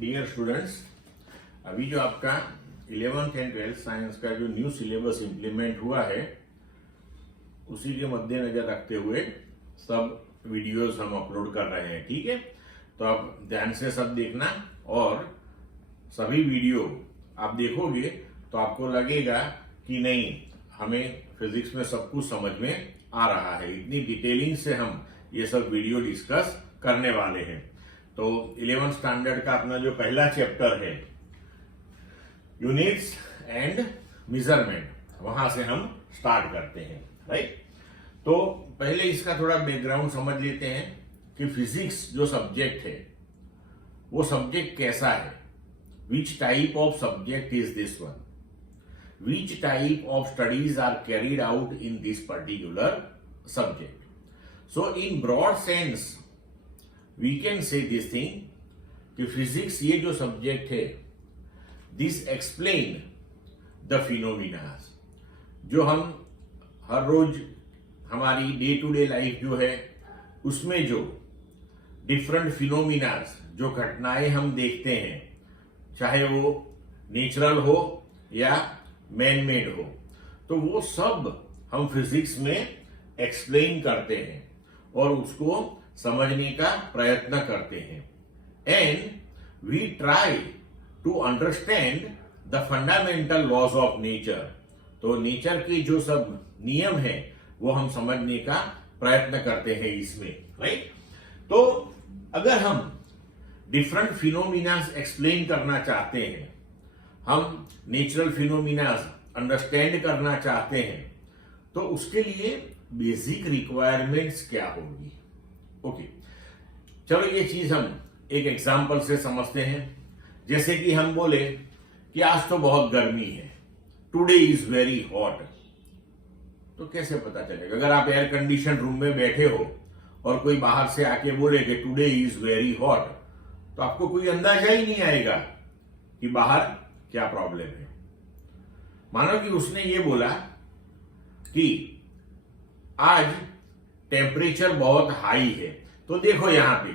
Dear students, अभी जो आपका 11th एंड 12th साइंस का जो न्यू सिलेबस इंप्लीमेंट हुआ है उसी के मद्देनजर रखते हुए सब वीडियोस हम अपलोड कर रहे हैं। ठीक है, तो आप ध्यान से सब देखना और सभी वीडियो आप देखोगे तो आपको लगेगा कि नहीं, हमें फिजिक्स में सब कुछ समझ में आ रहा है। इतनी डिटेलिंग से हम ये सब वीडियो डिस्कस करने वाले हैं। तो 11th स्टैंडर्ड का अपना जो पहला चैप्टर है यूनिट्स एंड मेजरमेंट, वहां से हम स्टार्ट करते हैं। राइट, तो पहले इसका थोड़ा बैकग्राउंड समझ लेते हैं कि फिजिक्स जो सब्जेक्ट है वो सब्जेक्ट कैसा है। Which type of subject is this one, which type of studies are carried out in this particular subject. So in broad sense we can say this thing कि फिजिक्स ये जो subject है this explain the phenomena, जो हम हर रोज हमारी day to day life जो है उसमें जो डिफरेंट फिनोमिनास, जो घटनाएं हम देखते हैं, चाहे वो नेचुरल हो या मैन मेड हो, तो वो सब हम फिजिक्स में एक्सप्लेन करते हैं और उसको समझने का प्रयत्न करते हैं। And we try to understand the fundamental laws of nature. तो नेचर के जो सब नियम है वो हम समझने का प्रयत्न करते हैं इसमें। राइट, तो अगर हम डिफरेंट फिनोमिनास एक्सप्लेन करना चाहते हैं, हम नेचुरल फिनोमिनास अंडरस्टैंड करना चाहते हैं, तो उसके लिए बेसिक रिक्वायरमेंट्स क्या होगी। ओके, चलो ये चीज हम एक एग्जांपल से समझते हैं। जैसे कि हम बोले कि आज तो बहुत गर्मी है, टुडे इज वेरी हॉट, तो कैसे पता चलेगा? अगर आप एयर कंडीशन रूम में बैठे हो और कोई बाहर से आके बोले कि टुडे इज वेरी हॉट, तो आपको कोई अंदाजा ही नहीं आएगा कि बाहर क्या प्रॉब्लम है। मानो कि उसने ये बोला कि आज टेम्परेचर बहुत हाई है, तो देखो यहां पे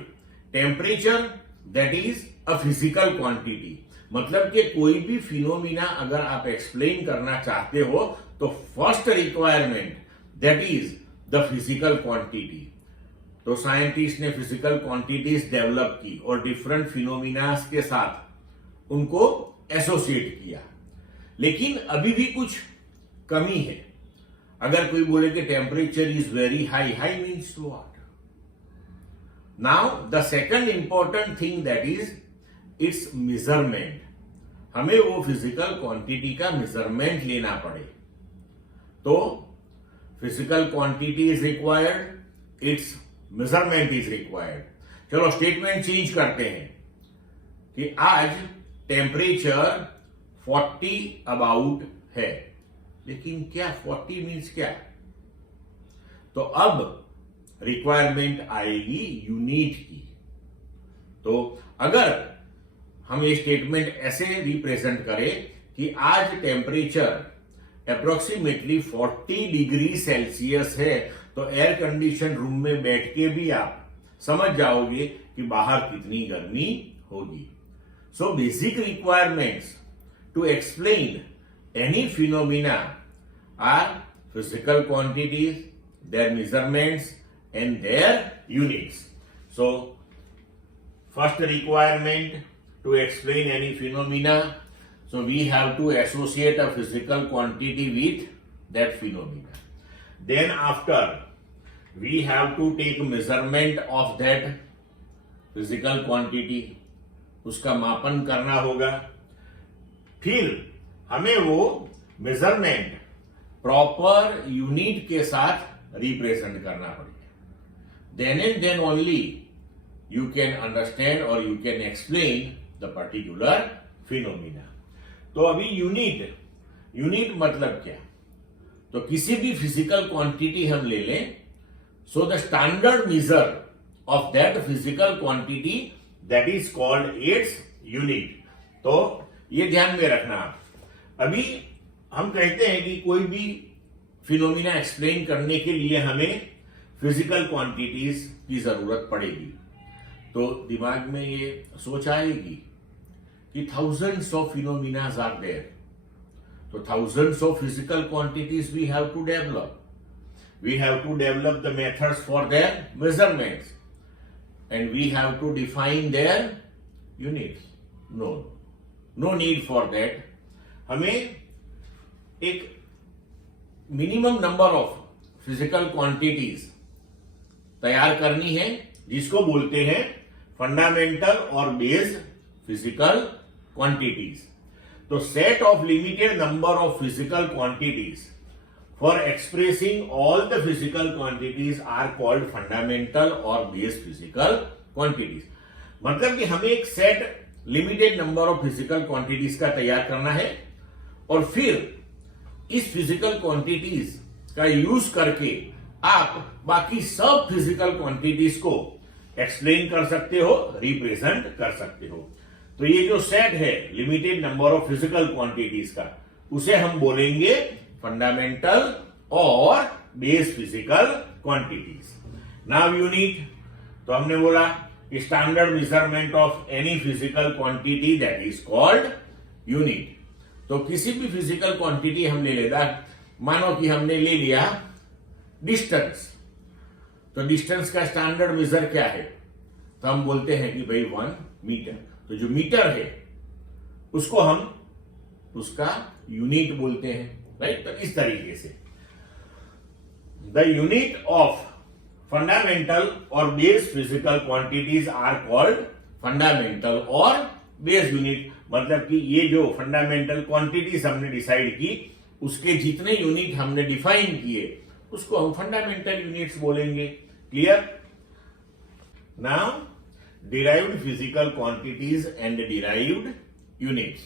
temperature that is a physical quantity, मतलब कि कोई भी फिनोमिना अगर आप एक्सप्लेन करना चाहते हो तो first requirement that is the physical quantity. तो साइंटिस्ट ने फिजिकल क्वांटिटीज डेवलप की और डिफरेंट फिनोमिनास के साथ उनको एसोसिएट किया। लेकिन अभी भी कुछ कमी है। अगर कोई बोले कि temperature is very high, high means what? Now the second important thing that is it's measurement. हमें वो फिजिकल क्वांटिटी का मेजरमेंट लेना पड़े, तो physical quantity is required, it's measurement is required. चलो स्टेटमेंट चेंज करते हैं कि आज टेम्परेचर 40 अबाउट है, लेकिन क्या 40 मीन्स क्या? तो अब रिक्वायरमेंट आएगी यूनिट की। तो अगर हम ये स्टेटमेंट ऐसे रिप्रेजेंट करें कि आज टेम्परेचर अप्रोक्सीमेटली 40 डिग्री सेल्सियस है, तो एयर कंडीशन रूम में बैठ के भी आप समझ जाओगे कि बाहर कितनी गर्मी होगी। So basic requirements to explain any phenomena are physical quantities, their measurements and their units. So first requirement to explain any phenomena, so we have to associate a physical quantity with that phenomena. Then after we have to take measurement of that physical quantity, उसका मापन करना होगा। फिर हमें वो measurement proper unit के साथ represent करना पड़ेगा। Then and then only you can understand और you can explain the particular phenomena. तो अभी यूनिट मतलब क्या? तो किसी भी फिजिकल क्वांटिटी हम ले लें, so the standard measure of that physical quantity that is called its unit. तो ये ध्यान में रखना आप। अभी हम कहते हैं कि कोई भी फिनोमिना एक्सप्लेन करने के लिए हमें फिजिकल क्वांटिटीज की जरूरत पड़ेगी, तो दिमाग में ये सोच आएगी कि thousands of phenomena are there. So thousands of physical quantities we have to develop. We have to develop the methods for their measurements, and we have to define their units. No need for that. हमें एक minimum number of physical quantities तैयार करनी है, जिसको बोलते हैं fundamental और base physical quantities. तो set of limited number of physical quantities for expressing all the physical quantities are called fundamental और बेस फिजिकल क्वांटिटीज. मतलब कि हमें एक set limited number of physical quantities का तैयार करना है, और फिर इस फिजिकल क्वांटिटीज का यूज करके आप बाकी सब फिजिकल क्वांटिटीज को एक्सप्लेन कर सकते हो, रिप्रेजेंट कर सकते हो. तो ये जो सेट है limited number of physical quantities का, उसे हम बोलेंगे फंडामेंटल और base physical quantities. Now unit, तो हमने बोला standard measurement of any physical quantity that is called unit. तो किसी भी फिजिकल क्वांटिटी हम ले लेता, मानो कि हमने ले लिया डिस्टेंस, तो डिस्टेंस का स्टैंडर्ड मेजर क्या है? तो हम बोलते हैं कि भाई 1 मीटर. तो जो मीटर है उसको हम उसका यूनिट बोलते हैं, राइट. तो इस तरीके से द यूनिट ऑफ फंडामेंटल और base physical quantities are called fundamental और बेस यूनिट. मतलब कि ये जो फंडामेंटल क्वांटिटीज हमने डिसाइड की, उसके जितने यूनिट हमने डिफाइन किए उसको हम फंडामेंटल यूनिट्स बोलेंगे. Clear? Now derived physical quantities and derived units.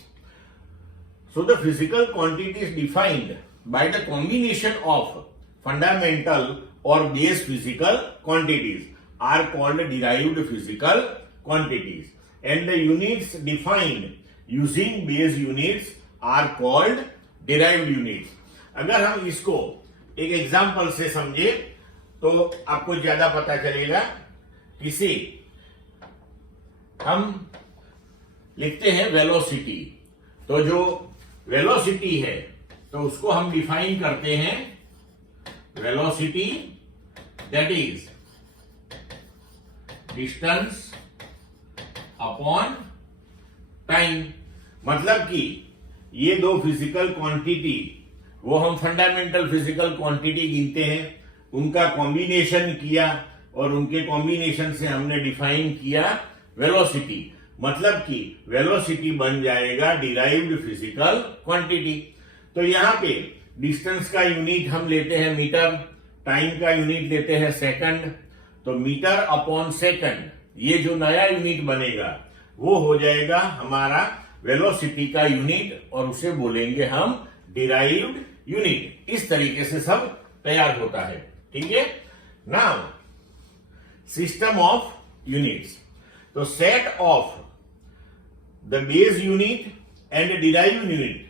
So the physical quantities defined by the combination of fundamental or base physical quantities are called derived physical quantities, and the units defined using base units are called derived units. अगर हम इसको एक example से समझे तो आपको ज्यादा पता चलेगा. किसी हम लिखते हैं वेलोसिटी, तो जो वेलोसिटी है तो उसको हम डिफाइन करते हैं velocity that is distance upon time. मतलब कि ये दो फिजिकल क्वांटिटी वो हम फंडामेंटल फिजिकल क्वांटिटी गिनते हैं, उनका कॉम्बिनेशन किया और उनके कॉम्बिनेशन से हमने डिफाइन किया वेलोसिटी. मतलब कि वेलोसिटी बन जाएगा डिराइव्ड फिजिकल क्वांटिटी. तो यहां पे डिस्टेंस का यूनिट हम लेते हैं मीटर, टाइम का यूनिट लेते हैं सेकंड. तो मीटर अपॉन सेकंड ये जो नया यूनिट बनेगा वो हो जाएगा हमारा वेलोसिटी का यूनिट, और उसे बोलेंगे हम डिराइव्ड यूनिट. इस तरीके से सब तैयार होता है. ठीक है. Now system of units. तो set of the base unit and derived unit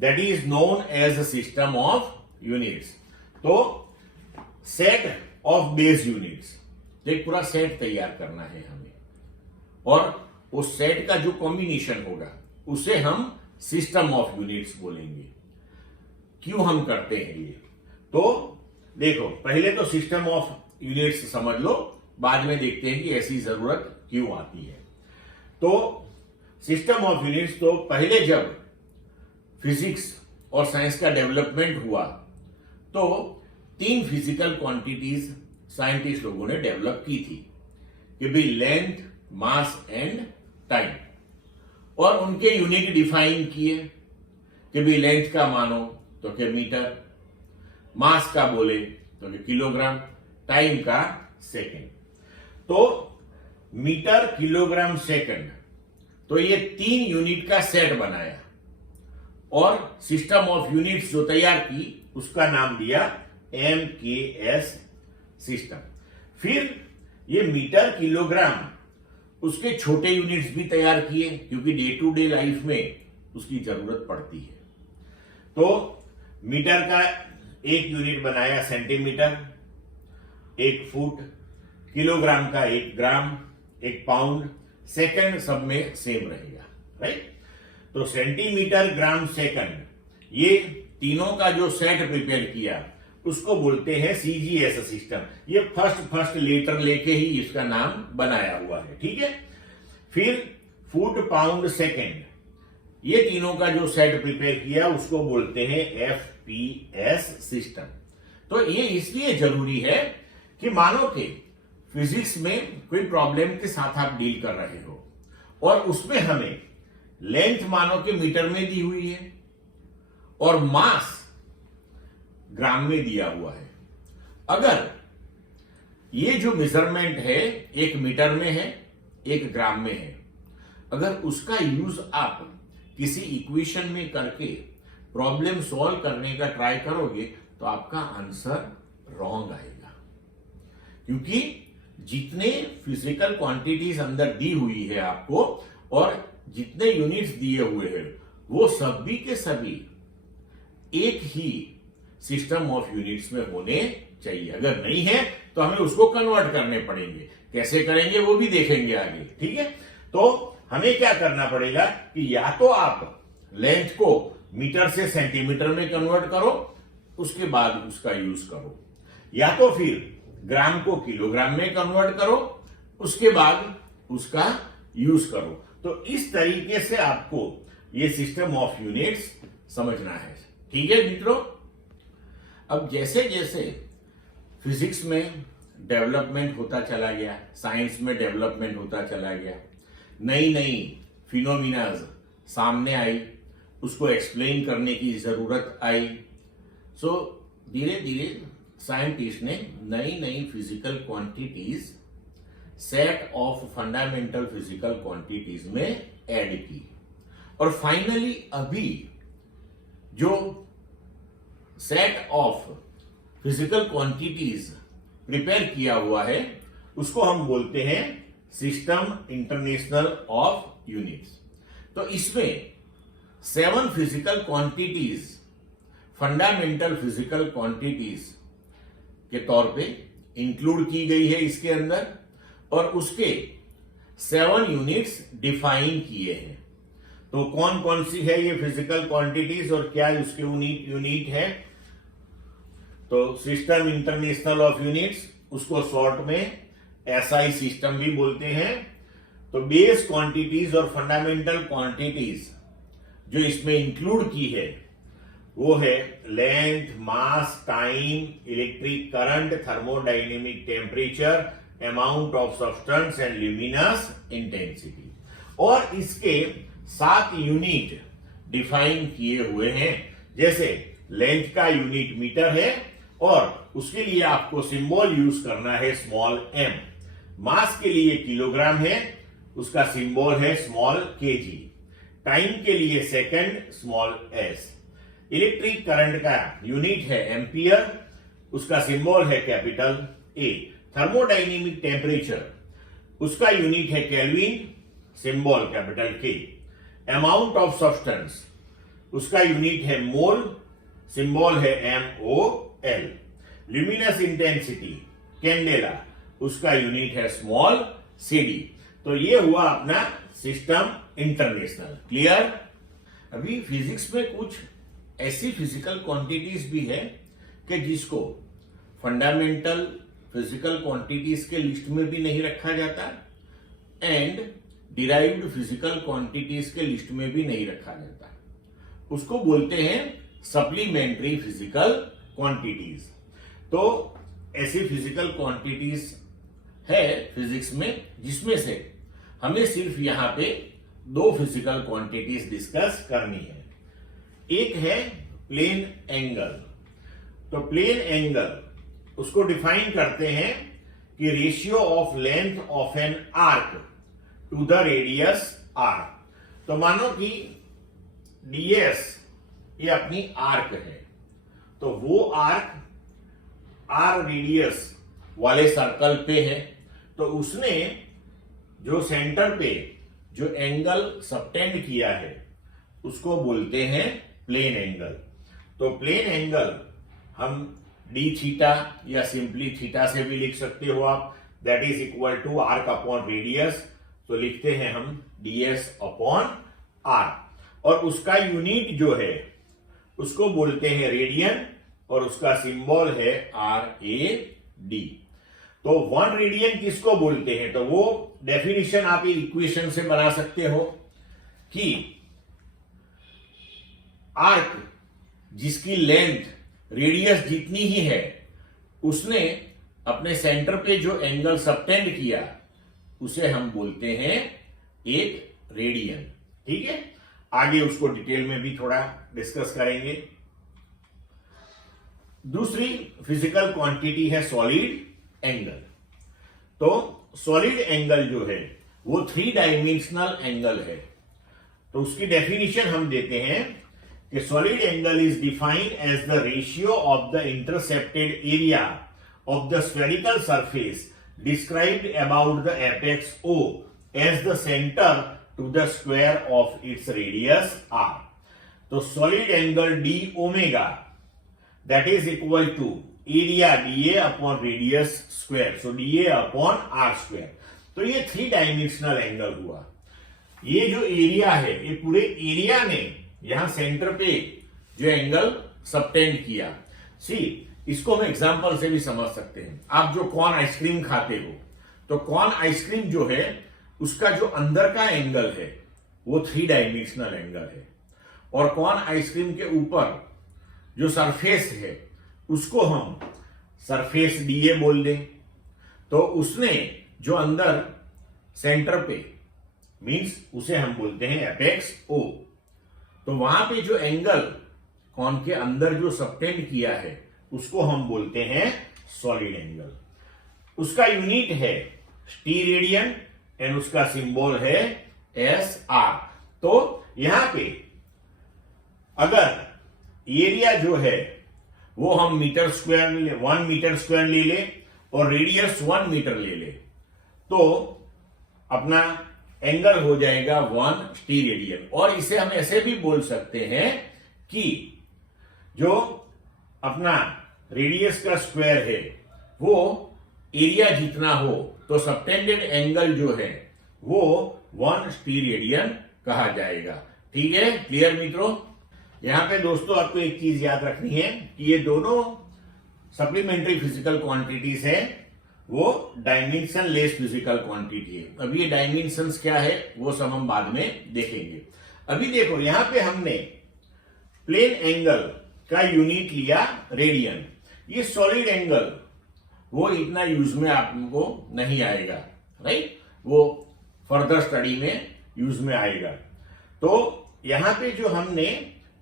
that is known as a system of units. तो सेट ऑफ बेस यूनिट्स, एक पूरा सेट तैयार करना है हमें, और उस सेट का जो कॉम्बिनेशन होगा उसे हम सिस्टम ऑफ यूनिट्स बोलेंगे. क्यों हम करते हैं ये? तो देखो, पहले तो सिस्टम ऑफ यूनिट्स समझ लो, बाद में देखते हैं कि ऐसी जरूरत क्यों आती है. तो सिस्टम ऑफ यूनिट्स, तो पहले जब फिजिक्स और साइंस का डेवलपमेंट हुआ तो 3 फिजिकल क्वांटिटीज साइंटिस्ट लोगों ने डेवलप की थी, कि भी लेंथ, मास एंड टाइम. और उनके यूनिट डिफाइन किए कि भी लेंथ का मानो तो कि मीटर, मास का बोले तो कि किलोग्राम, टाइम का सेकंड. तो मीटर, किलोग्राम, सेकंड, तो ये 3 यूनिट का सेट बनाया और सिस्टम ऑफ यूनिट्स जो तैयार की उसका नाम दिया MKS सिस्टम. फिर ये मीटर, किलोग्राम, उसके छोटे यूनिट्स भी तैयार किए, क्योंकि डे टू डे लाइफ में उसकी जरूरत पड़ती है. तो मीटर का एक यूनिट बनाया सेंटीमीटर, 1 फुट, किलोग्राम का 1 ग्राम, 1 पाउंड, सेकंड सब में सेम रहेगा, राइट. तो सेंटीमीटर, ग्राम, सेकंड, ये तीनों का जो सेट प्रिपेयर किया उसको बोलते हैं सीजीएस सिस्टम। ये फर्स्ट लेटर लेके ही इसका नाम बनाया हुआ है, ठीक है। फिर फुट, पाउंड, सेकंड, ये तीनों का जो सेट प्रिपेयर किया उसको बोलते हैं एफपीएस सिस्टम। तो ये इसलिए जरूरी है कि मानो कि फिजिक्स में कोई प्रॉब्लम के साथ आप डील कर रहे हो और उसमें हमें लेंथ मानो कि मीटर में दी हुई है और मास ग्राम में दिया हुआ है। अगर ये जो मेजरमेंट है एक मीटर में है, एक ग्राम में है, अगर उसका यूज आप किसी इक्वेशन में करके प्रॉब्लम सॉल्व करने का ट्राई करोगे तो आपका आंसर रॉन्ग आएगा, क्योंकि जितने फिजिकल क्वांटिटीज अंदर दी हुई है आपको और जितने यूनिट्स दिए हुए हैं वो सभी के सभी एक ही सिस्टम ऑफ यूनिट्स में होने चाहिए। अगर नहीं है तो हमें उसको कन्वर्ट करने पड़ेंगे। कैसे करेंगे वो भी देखेंगे आगे, ठीक है। तो हमें क्या करना पड़ेगा कि या तो आप लेंथ को मीटर से सेंटीमीटर में कन्वर्ट करो, उसके बाद उसका यूज करो, या तो फिर ग्राम को किलोग्राम में कन्वर्ट करो, उसके बाद उसका यूज करो। तो इस तरीके से आपको ये सिस्टम ऑफ यूनिट्स समझना है, ठीक है मित्रों। अब जैसे जैसे फिजिक्स में डेवलपमेंट होता चला गया, साइंस में डेवलपमेंट होता चला गया, नई नई फिनोमिनाज सामने आई, उसको एक्सप्लेन करने की जरूरत आई। सो धीरे धीरे साइंटिस्ट ने नई नई physical quantities set of fundamental physical quantities में ऐड की और फाइनली अभी जो set of physical quantities prepare किया हुआ है उसको हम बोलते हैं सिस्टम इंटरनेशनल ऑफ यूनिट्स। तो इसमें 7 physical quantities fundamental physical quantities के तौर पे इंक्लूड की गई है इसके अंदर और उसके 7 यूनिट्स डिफाइन किए हैं। तो कौन कौन सी है ये फिजिकल क्वांटिटीज और क्या उसके यूनिट है? तो सिस्टम इंटरनेशनल ऑफ यूनिट्स, उसको शॉर्ट में एसआई सिस्टम भी बोलते हैं। तो बेस क्वांटिटीज और फंडामेंटल क्वांटिटीज जो इसमें इंक्लूड की है वो है length, mass, time, electric current, thermodynamic temperature, amount of substance and luminous intensity. और इसके 7 यूनिट डिफाइन किए हुए हैं। जैसे लेंथ का यूनिट मीटर है और उसके लिए आपको सिंबल यूज करना है स्मॉल m। मास के लिए किलोग्राम है, उसका सिंबल है स्मॉल kg। टाइम के लिए second, small s। Electric current का यूनिट है एम्पियर, उसका सिंबल है कैपिटल A। थर्मोडायनेमिक टेम्परेचर, उसका यूनिट है kelvin, symbol capital K। Amount of substance, उसका यूनिट है मोल, सिंबल है MOL। ल्यूमिनस इंटेंसिटी, कैंडेला, उसका यूनिट है स्मॉल CD। तो ये हुआ अपना सिस्टम इंटरनेशनल। क्लियर? अभी फिजिक्स में कुछ ऐसी फिजिकल क्वांटिटीज भी है कि जिसको फंडामेंटल फिजिकल क्वांटिटीज के लिस्ट में भी नहीं रखा जाता एंड डिराइव्ड फिजिकल क्वांटिटीज के लिस्ट में भी नहीं रखा जाता। उसको बोलते हैं सप्लीमेंट्री फिजिकल क्वांटिटीज। तो ऐसी फिजिकल क्वांटिटीज है फिजिक्स में जिसमें से हमें सिर्फ यहां पे 2 फिजिकल क्वांटिटीज डिस्कस करनी है। एक है प्लेन एंगल। तो प्लेन एंगल उसको डिफाइन करते हैं कि ratio of length of an arc to the radius r। तो मानो कि ds ये अपनी आर्क है, तो वो आर्क r रेडियस वाले सर्कल पे है, तो उसने जो सेंटर पे जो एंगल सबटेंड किया है उसको बोलते हैं प्लेन एंगल। तो प्लेन एंगल हम डी थीटा या सिंपली थीटा से भी लिख सकते हो आप, that is equal to arc upon radius. तो लिखते हैं हम ds अपॉन r। और उसका यूनिट जो है उसको बोलते हैं रेडियन और उसका सिंबल है RAD। तो 1 रेडियन किसको बोलते हैं? तो वो डेफिनेशन आप इक्वेशन से बना सकते हो कि आर्क जिसकी लेंथ रेडियस जितनी ही है उसने अपने सेंटर पे जो एंगल सबटेंड किया उसे हम बोलते हैं एक रेडियन। ठीक है, आगे उसको डिटेल में भी थोड़ा डिस्कस करेंगे। दूसरी फिजिकल क्वांटिटी है सॉलिड एंगल। तो सॉलिड एंगल जो है वो 3 डायमेंशनल एंगल है। तो उसकी डेफिनेशन हम देते हैं कि solid angle is defined as the ratio of the intercepted area of the spherical surface described about the apex O as the centre to the square of its radius R। तो solid angle d omega that is equal to area dA upon radius square, so dA upon R square. तो ये 3 dimensional angle हुआ। ये जो area है ये पूरे area ने यहां सेंटर पे जो एंगल सबटेंड किया। सी, इसको हम एग्जांपल से भी समझ सकते हैं। आप जो कॉर्न आइसक्रीम खाते हो तो कॉर्न आइसक्रीम जो है उसका जो अंदर का एंगल है वो 3 डायमेंशनल एंगल है, और कॉर्न आइसक्रीम के ऊपर जो सरफेस है उसको हम सरफेस DA बोल दें। तो उसने जो अंदर सेंटर पे मींस उसे हम बोलते हैं एपेक्स O। तो वहां पे जो एंगल कॉन के अंदर जो सबटेंड किया है उसको हम बोलते हैं सॉलिड एंगल। उसका यूनिट है टी रेडियन एंड उसका सिंबल है SR। तो यहां पे अगर एरिया जो है वो हम मीटर स्क्वायर 1 मीटर स्क्वायर ले ले और रेडियस 1 मीटर ले ले तो अपना एंगल हो जाएगा 1 टी रेडियन। और इसे हम ऐसे भी बोल सकते हैं कि जो अपना रेडियस का स्क्वायर है वो एरिया जितना हो तो सबटेंडेड एंगल जो है वो 1 टी रेडियन कहा जाएगा। ठीक है, क्लियर मित्रों? यहां पे दोस्तों आपको एक चीज याद रखनी है कि ये दोनों सप्लीमेंट्री फिजिकल क्वांटिटीज हैं, वो डायमेंशन लेस फिजिकल क्वांटिटी है। अभी ये डायमेंशंस क्या है वो सब हम बाद में देखेंगे। अभी देखो यहां पे हमने प्लेन एंगल का यूनिट लिया रेडियन। ये सॉलिड एंगल वो इतना यूज में आपको नहीं आएगा, राइट? वो फर्दर स्टडी में यूज में आएगा। तो यहां पे जो हमने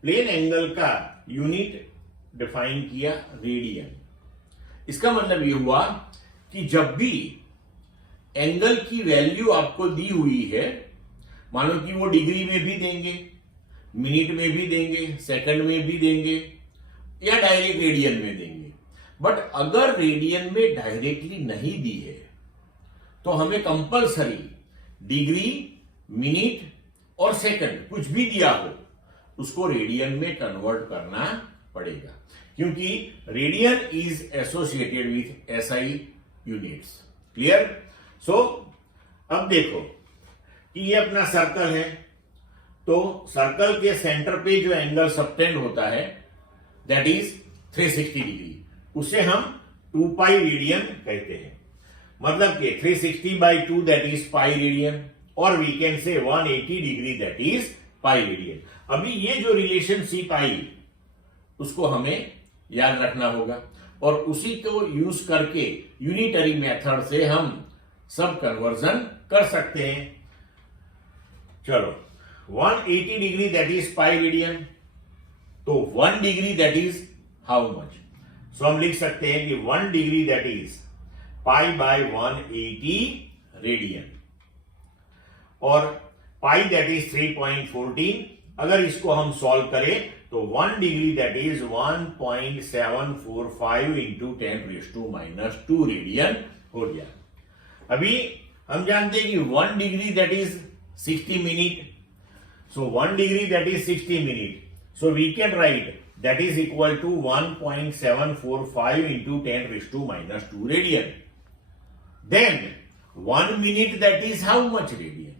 प्लेन एंगल का यूनिट डिफाइन किया रेडियन, इसका मतलब ये हुआ कि जब भी एंगल की वैल्यू आपको दी हुई है, मान लो कि वो डिग्री में भी देंगे, मिनट में भी देंगे, सेकंड में भी देंगे या डायरेक्ट रेडियन में देंगे, बट अगर रेडियन में डायरेक्टली नहीं दी है तो हमें कंपलसरी डिग्री, मिनट और सेकंड कुछ भी दिया हो उसको रेडियन में कन्वर्ट करना पड़ेगा, क्योंकि radian is associated with SI units. Clear? So अब देखो कि ये अपना सर्कल है, तो सर्कल के सेंटर पे जो एंगल सबटेंड होता है दैट इज 360 डिग्री, उसे हम 2 पाई रेडियन कहते हैं। मतलब कि 360/2 दैट इज पाई रेडियन, और we can say 180 degree that is pi radian. अभी ये जो रिलेशन सी पाई उसको हमें याद रखना होगा, और उसी को यूज करके यूनिटरी मेथड से हम सब कन्वर्जन कर सकते हैं। चलो 180 degree that is pi radian, तो 1 degree that is how much? So हम लिख सकते हैं कि 1 डिग्री दैट इज π/180 रेडियन, और पाई दैट इज 3.14। अगर इसको हम सॉल्व करें तो 1 degree that is 1.745 into 10⁻⁻² radian हो गया। अभी हम जानते हैं कि 1 degree that is 60 minute, so 1 degree that is 60 minute, so we can write that is equal to 1.745 into 10⁻² radian. Then 1 minute that is how much radian?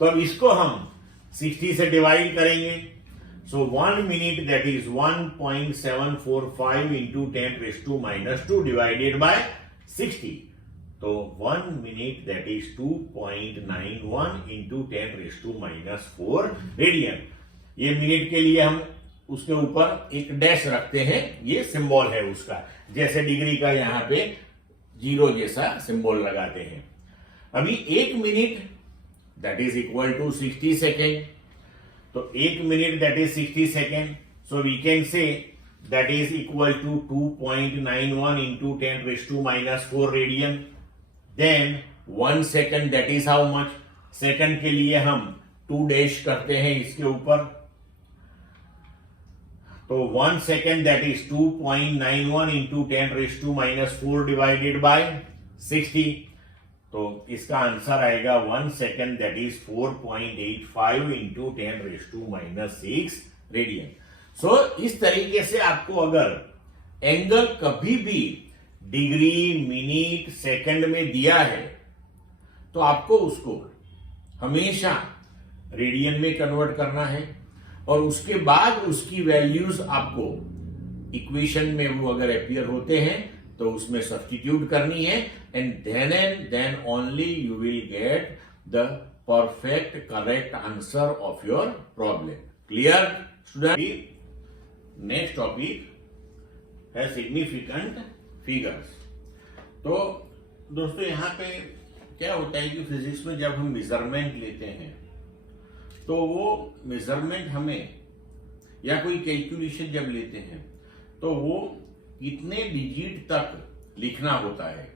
तो अब इसको हम 60 से डिवाइड करेंगे, so 1 minute that is 1.745 into 10⁻² divided by 60, तो 1 minute that is 2.91 into 10⁻⁴ radian. ये minute के लिए हम उसके ऊपर एक डैश रखते हैं, ये सिंबल है उसका, जैसे डिग्री का यहां पे 0 जैसा सिंबल लगाते हैं। अभी 1 minute that is equal to 60 second, तो 1 minute that is 60 second, so we can say that is equal to 2.91 into 10⁻⁴ radian. Then 1 second that is how much, second के लिए हम 2 डैश करते हैं इसके ऊपर, तो 1 second that is 2.91 into 10⁻⁴ divided by 60, तो इसका आंसर आएगा 1 second that is 4.85 into 10⁻⁻⁶ radian. So इस तरीके से आपको अगर एंगल कभी भी डिग्री, मिनट, सेकंड में दिया है तो आपको उसको हमेशा रेडियन में कन्वर्ट करना है, और उसके बाद उसकी वैल्यूज आपको इक्वेशन में वो अगर अपीयर होते हैं तो उसमें सब्स्टिट्यूट करनी है, and then only you will get the perfect correct answer of your problem. Clear student? Next topic है सिग्निफिकेंट फिगर्स। तो दोस्तों यहां पे क्या होता है कि फिजिक्स में जब हम मेजरमेंट लेते हैं तो वो मेजरमेंट हमें, या कोई कैलकुलेशन जब लेते हैं तो वो कितने डिजिट तक लिखना होता है।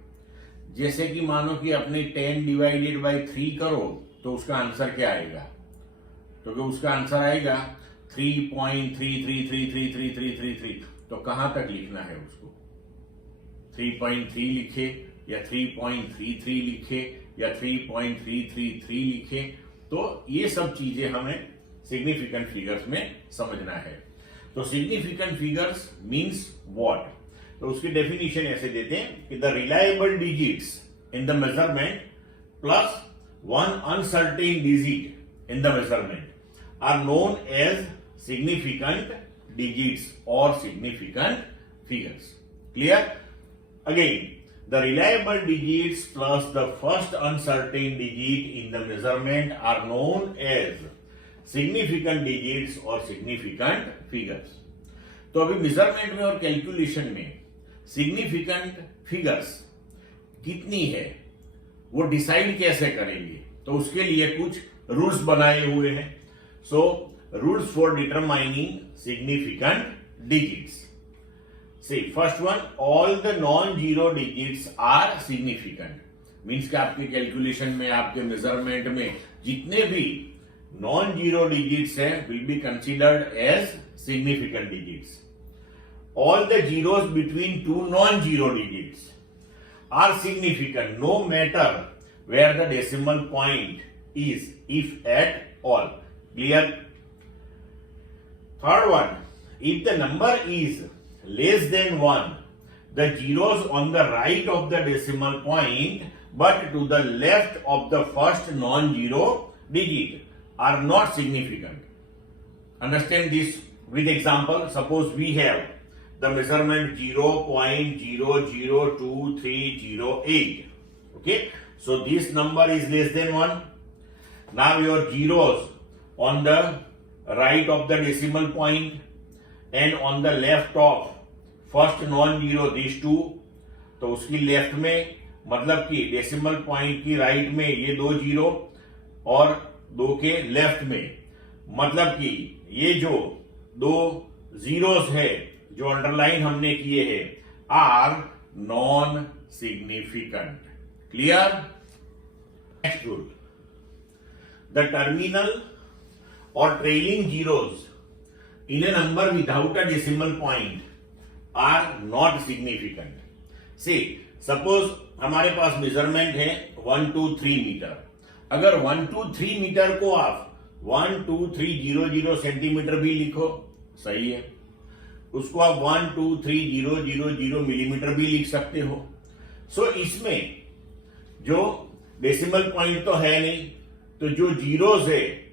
जैसे कि मानो कि अपने 10 डिवाइडेड बाय 3 करो तो उसका आंसर क्या आएगा, तो उसका आंसर आएगा 3.33333333, तो कहां तक लिखना है उसको, 3.3 लिखे या 3.33 लिखे या 3.333 लिखे, तो ये सब चीजें हमें सिग्निफिकेंट फिगर्स में समझना है। तो सिग्निफिकेंट फिगर्स मींस व्हाट, तो उसकी डेफिनेशन ऐसे देते हैं कि the reliable digits in the measurement plus one uncertain digit in the measurement are known as significant digits और significant figures. Clear? Again, the reliable digits plus the first uncertain digit in the measurement are known as significant digits or significant figures. तो अभी measurement में और calculation में significant figures कितनी है वो decide कैसे करेंगे, तो उसके लिए कुछ रूल्स बनाए हुए हैं। So rules for determining significant digits. See, first one, all the non-zero digits are significant. Means कि आपके कैलकुलेशन में, आपके मेजरमेंट में जितने भी non-zero digits हैं will be considered as significant digits. All the zeros between two non-zero digits are significant no matter where the decimal point is, if at all. Clear? Third one, if the number is less than 1, the zeros on the right of the decimal point but to the left of the first non-zero digit are not significant. Understand this with example. Suppose we have the measurement 0.002308. Okay, so this number is less than 1. Now your zeros on the right of the decimal point and on the left of first non zero this 2, तो उसकी left में मतलब कि decimal point की right में ये 2 zero और 2 के लेफ्ट में मतलब कि ये जो 2 जीरोस है जो अंडरलाइन हमने किए हैं are non significant. Clear? Next rule, the terminal और trailing zeros in a number without a decimal point are not significant. See suppose हमारे पास मेजरमेंट है 123 मीटर, अगर 123 मीटर को आप 12300 सेंटीमीटर भी लिखो सही है, उसको आप 12300 मिलीमीटर भी लिख सकते हो। सो इसमें जो डेसिमल पॉइंट तो है नहीं, तो जो जीरोस है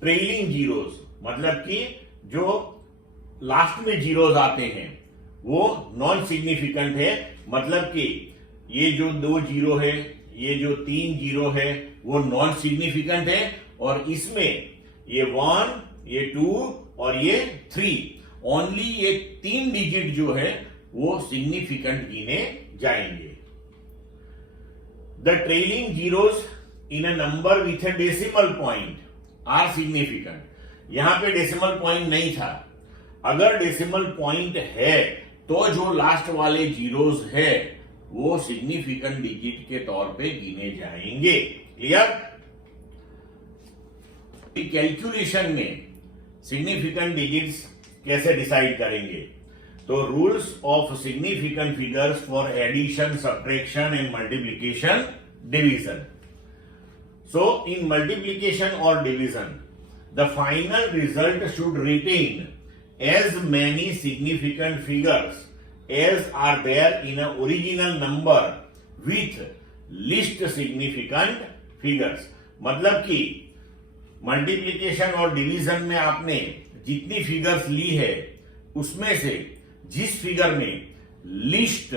ट्रेलिंग जीरोस, मतलब कि जो लास्ट में जीरोस आते हैं वो नॉन सिग्निफिकेंट है, मतलब कि ये जो 2 जीरो है, ये जो 3 जीरो है वो नॉन सिग्निफिकेंट है, और इसमें ये 1, ये 2 और ये 3, ओनली ये 3 डिजिट जो है वो सिग्निफिकेंट गिने जाएंगे। The trailing zeros in a number with a decimal point are significant. यहां पे डेसिमल पॉइंट नहीं था, अगर डेसिमल पॉइंट है तो जो लास्ट वाले जीरोस है वो सिग्निफिकेंट डिजिट के तौर पे गिने जाएंगे। क्लियर? कैलकुलेशन में सिग्निफिकेंट डिजिट्स कैसे डिसाइड करेंगे? तो rules of significant figures for addition, subtraction and multiplication, division. So in multiplication or division, the final result should retain as many significant figures as are there in an original number with least significant figures। मतलब कि multiplication और division में आपने जितनी figures ली है उसमें से जिस फिगर में लीस्ट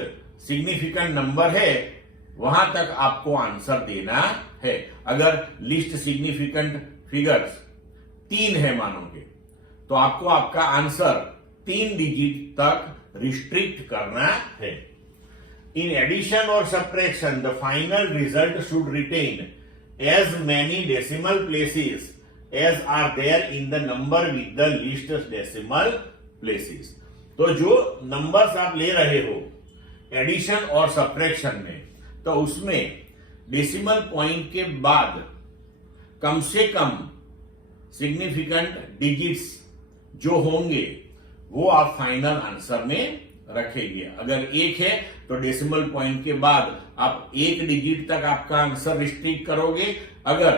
सिग्निफिकेंट नंबर है वहां तक आपको आंसर देना है। अगर लिस्ट सिग्निफिकेंट फिगर्स 3 है मानोगे तो आपको आपका आंसर 3 डिजिट तक रिस्ट्रिक्ट करना है। इन एडिशन और subtraction the final result should retain as many decimal places as are there in the number with the least decimal places. तो जो नंबर्स आप ले रहे हो एडिशन और सब्ट्रैक्शन में, तो उसमें डेसिमल पॉइंट के बाद कम से कम सिग्निफिकेंट डिजिट्स जो होंगे वो आप फाइनल आंसर में रखेंगे। अगर 1 है तो डेसिमल पॉइंट के बाद आप 1 डिजिट तक आपका आंसर रिस्ट्रिक्ट करोगे। अगर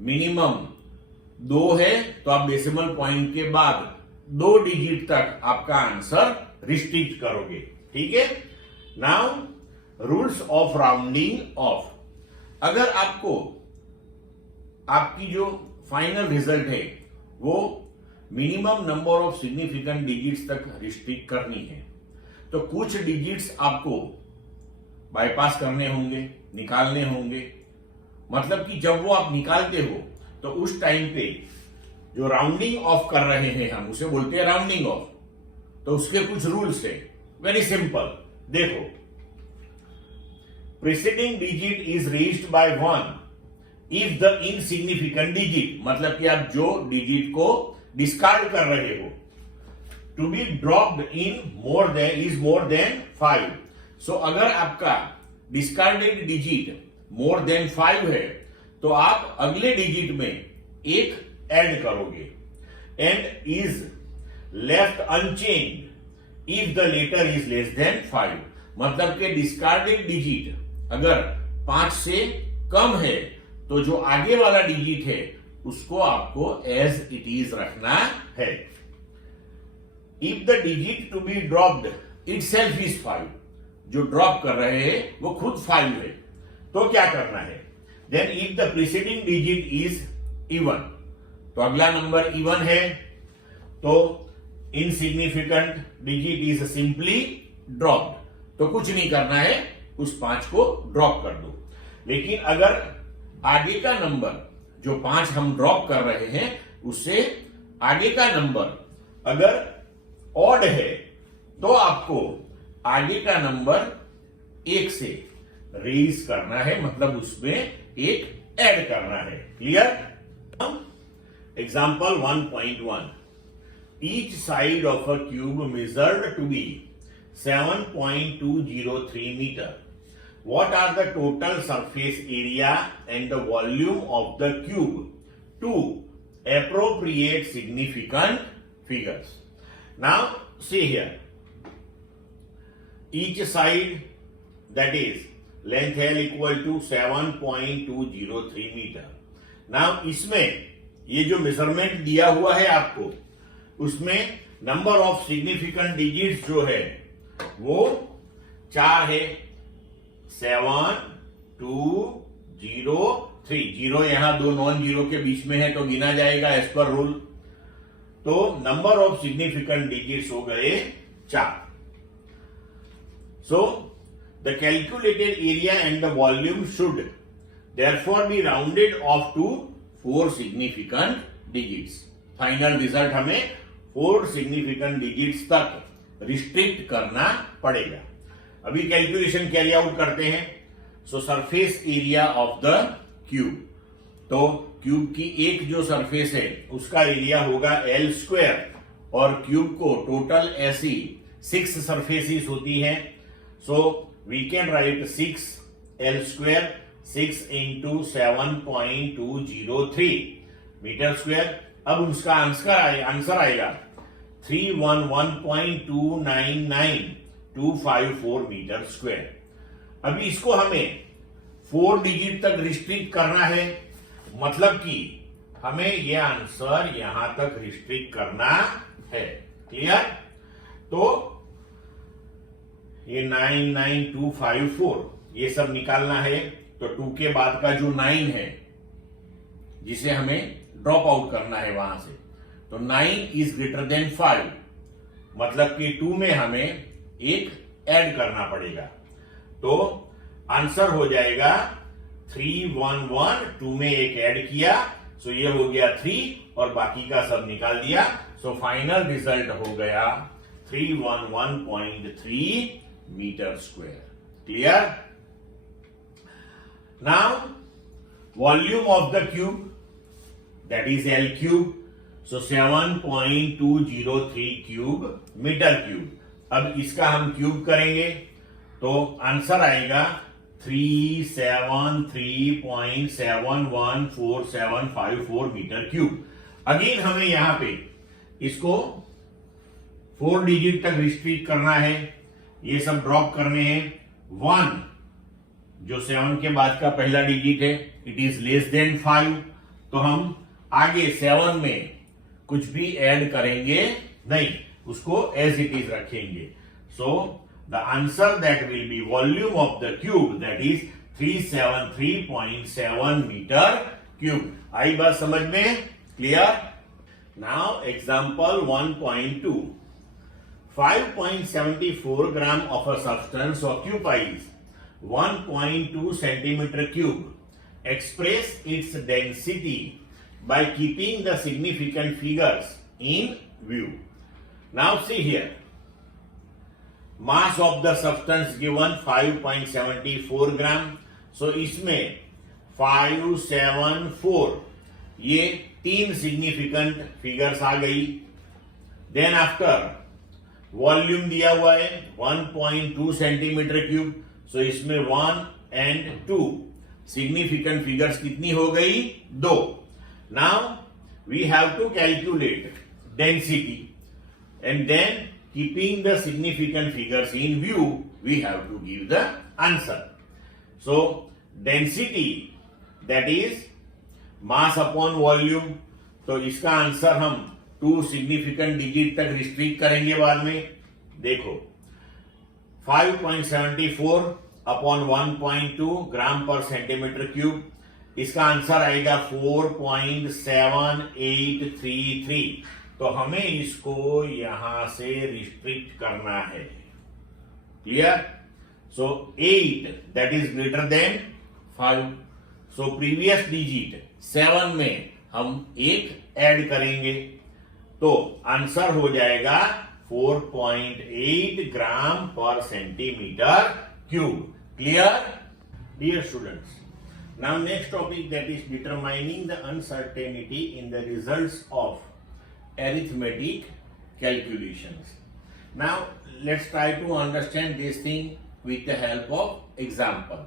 मिनिमम 2 है तो आप डेसिमल पॉइंट के बाद 2 डिजिट तक आपका आंसर रिस्ट्रिक्ट करोगे। ठीक है? Now rules of rounding off. अगर आपको आपकी जो फाइनल रिजल्ट है वो minimum number of significant digits तक रिस्ट्रिक्ट करनी है तो कुछ डिजिट्स आपको बाईपास करने होंगे, निकालने होंगे। मतलब कि जब वो आप निकालते हो तो उस टाइम पे जो राउंडिंग ऑफ कर रहे हैं हम उसे बोलते हैं राउंडिंग ऑफ। तो उसके कुछ रूल्स है, वेरी सिंपल। देखो, preceding digit is reached by 1 if the insignificant digit, मतलब कि आप जो डिजिट को डिस्कार्ड कर रहे हो, to be dropped in more than 5। सो अगर आपका डिस्कार्डेड डिजिट मोर देन 5 है तो आप अगले डिजिट में 1 ऐड करोगे। And is left unchanged if the latter is less than 5, मतलब कि डिस्कार्डेड डिजिट अगर 5 से कम है तो जो आगे वाला डिजिट है उसको आपको एज इट इज रखना है। If the digit to be dropped itself is 5, जो ड्रॉप कर रहे हैं वो खुद 5 है, तो क्या करना है? Then if the preceding digit is even, तो अगला नंबर इवन है तो insignificant digit is simply dropped, तो कुछ नहीं करना है, उस 5 को ड्रॉप कर दो। लेकिन अगर आगे का नंबर जो 5 हम ड्रॉप कर रहे हैं उससे आगे का नंबर अगर ऑड है तो आपको आगे का नंबर 1 से रेज करना है, मतलब उसमें 1 ऐड करना है। Clear? Example 1.1, each side of a cube measured to be 7.203 meter. What are the total surface area and the volume of the cube? 2. Appropriate significant figures. Now see here. Each side, that is length L equal to 7.203 meter. Now इसमें ये जो measurement दिया हुआ है आपको उसमें number of significant digits जो है वो 4 है, 7, 2, 0, 3, 0 यहां दो नॉन जीरो के बीच में है तो गिना जाएगा एज पर रूल। तो नंबर ऑफ सिग्निफिकेंट डिजिट्स हो गए 4। So the calculated area and the volume should therefore be rounded off to 4 significant digits. Final result हमें 4 सिग्निफिकेंट डिजिट्स तक रिस्ट्रिक्ट करना पड़ेगा। अभी कैलकुलेशन कैरी आउट करते हैं। So surface area of the cube, तो क्यूब की एक जो सरफेस है उसका एरिया होगा L स्क्वायर, और क्यूब को टोटल ऐसी 6 सरफेसेस होती हैं। So we can write 6 L square 6 into 7.203 meter square. अब उसका आंसर आएगा 311.299254 मीटर स्क्वायर। अभी इसको हमें 4 डिजिट तक रिस्ट्रिक्ट करना है, मतलब कि हमें यह आंसर यहां तक रिस्ट्रिक्ट करना है। क्लियर? तो ये 99254 ये सब निकालना है। तो 2 के बाद का जो 9 है जिसे हमें ड्रॉप आउट करना है वहां से, तो 9 इज ग्रेटर देन 5, मतलब कि 2 में हमें एक ऐड करना पड़ेगा। तो आंसर हो जाएगा 311, 2 में एक ऐड किया, सो ये हो गया 3 और बाकी का सब निकाल दिया। सो फाइनल रिजल्ट हो गया 311.3 meter square. Clear? Now volume of the cube, that is L cube, so 7.203 cube meter cube. अब इसका हम क्यूब करेंगे तो आंसर आएगा 373.714754 मीटर क्यूब। अगेन हमें यहां पे इसको 4 डिजिट तक रिस्ट्रिक्ट करना है, ये सब ड्रॉप करने हैं। 1 जो 7 के बाद का पहला डिजिट है, इट इज लेस देन 5, तो हम आगे 7 में कुछ भी ऐड करेंगे नहीं, उसको एज इट इज रखेंगे। So the answer that will be volume of the cube, that is 373.7 metre cube. आई बात समझ में? Clear? Now example 1.2, 5.74 gram of a substance occupies 1.2 centimeter cube. Express its density by keeping the significant figures in view. Now see here, mass of the substance given 5.74 gram. So इसमें 574 ये 3 significant figures आ गई। Then after volume दिया हुआ है 1.2 centimetre cube, सो इसमें 1 and 2 significant figures कितनी हो गई? 2। Now we have to calculate density, and then keeping the significant figures in view, we have to give the answer. So density, that is mass upon volume, तो इसका answer हम 2 significant digit तक restrict करेंगे बाद में। देखो 5.74 upon 1.2 ग्राम per centimeter cube, इसका answer आएगा 4.7833। तो हमें इसको यहां से रिस्ट्रिक्ट करना है। Clear? So 8 that is greater than 5। So previous digit 7 में हम 1 ऐड करेंगे, तो आंसर हो जाएगा 4.8 gram per centimeter cube. Clear? Dear students, now next topic, that is determining the uncertainty in the results of arithmetic calculations. Now let's try to understand this thing with the help of example.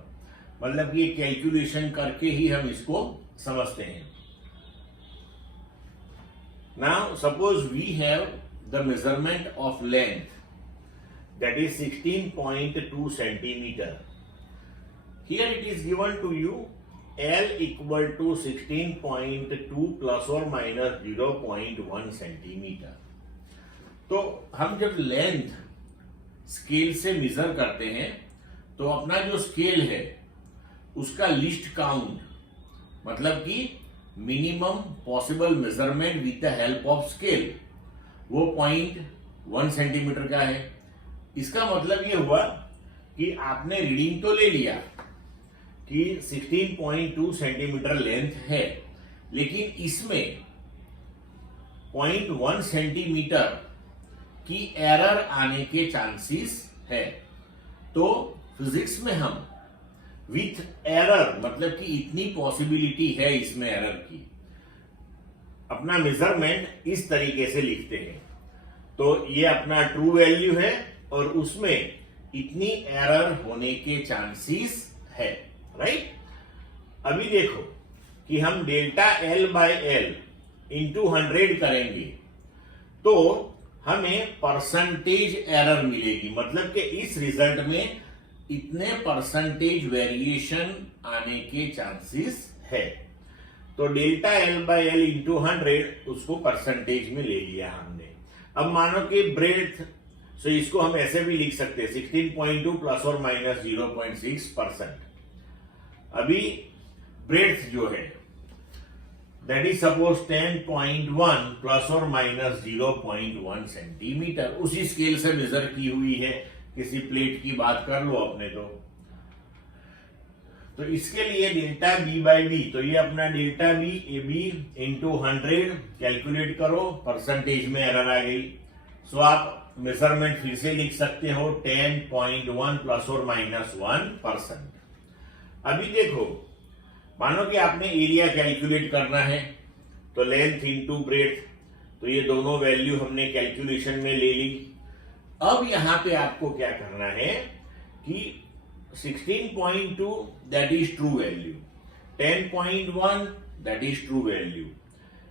मतलब ये calculation करके ही हम इसको समझते हैं। Now suppose we have the measurement of length, that is 16.2 centimeter. Here it is given to you L equal to 16.2 plus or minus 0.1 centimetre. तो हम जब लेंथ स्केल से मेजर करते हैं तो अपना जो स्केल है उसका लिस्ट काउंट मतलब कि minimum possible measurement with the help of scale, वो 0.1 सेंटीमीटर का है। इसका मतलब ये हुआ कि आपने रीडिंग तो ले लिया कि 16.2 सेंटीमीटर लेंथ है, लेकिन इसमें 0.1 सेंटीमीटर की एरर आने के चांसेस है। तो फिजिक्स में हम विथ एरर, मतलब कि इतनी पॉसिबिलिटी है इसमें एरर की, अपना मेजरमेंट इस तरीके से लिखते हैं। तो ये अपना ट्रू वैल्यू है और उसमें इतनी एरर होने के चांसेस है, राइट। अभी देखो कि हम delta L by L into 100 करेंगे तो हमें परसेंटेज एरर मिलेगी, मतलब कि इस रिजल्ट में इतने परसेंटेज वेरिएशन आने के चांसेस है। तो delta L by L into 100 उसको परसेंटेज में ले लिया हमने। अब मानो कि ब्रेड्थ, सो इसको हम ऐसे भी लिख सकते हैं 16.2 प्लस और माइनस 0.6%। अभी ब्रेड्थ जो है दैट इज सपोज 10.1 प्लस और माइनस 0.1 सेंटीमीटर, उसी स्केल से मेजर की हुई है। किसी प्लेट की बात कर लो अपने तो इसके लिए डेल्टा बी बाई बी, तो ये अपना delta B A B into 100 calculate करो, परसेंटेज में एरर आ गई। सो आप मेजरमेंट फिर से लिख सकते हो 10.1 प्लस और माइनस 1%। अभी देखो, मानो कि आपने एरिया कैलकुलेट करना है, तो लेंथ इंटू ब्रेड्थ, तो ये दोनों वैल्यू हमने कैलकुलेशन में ले ली। अब यहां पे आपको क्या करना है कि 16.2 that is true value, 10.1 that is true value,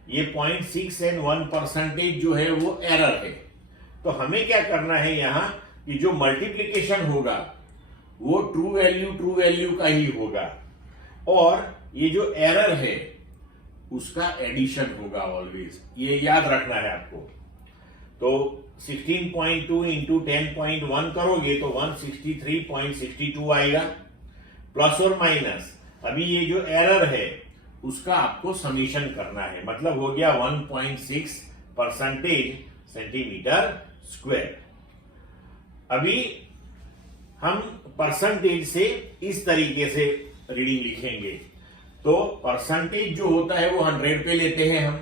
ये 0.6 एंड 1% जो है वो एरर है। तो हमें क्या करना है यहां कि जो मल्टीप्लीकेशन होगा वो ट्रू वैल्यू का ही होगा, और ये जो एरर है उसका एडिशन होगा ऑलवेज, ये याद रखना है आपको। तो 16.2 इंटू 10.1 करोगे तो 163.62 आएगा, प्लस और माइनस अभी ये जो एरर है उसका आपको समीशन करना है, मतलब हो गया 1.6 परसेंटेज सेंटीमीटर स्क्वायर। अभी हम परसेंटेज से इस तरीके से रीडिंग लिखेंगे, तो परसेंटेज जो होता है वो 100 पे लेते हैं हम,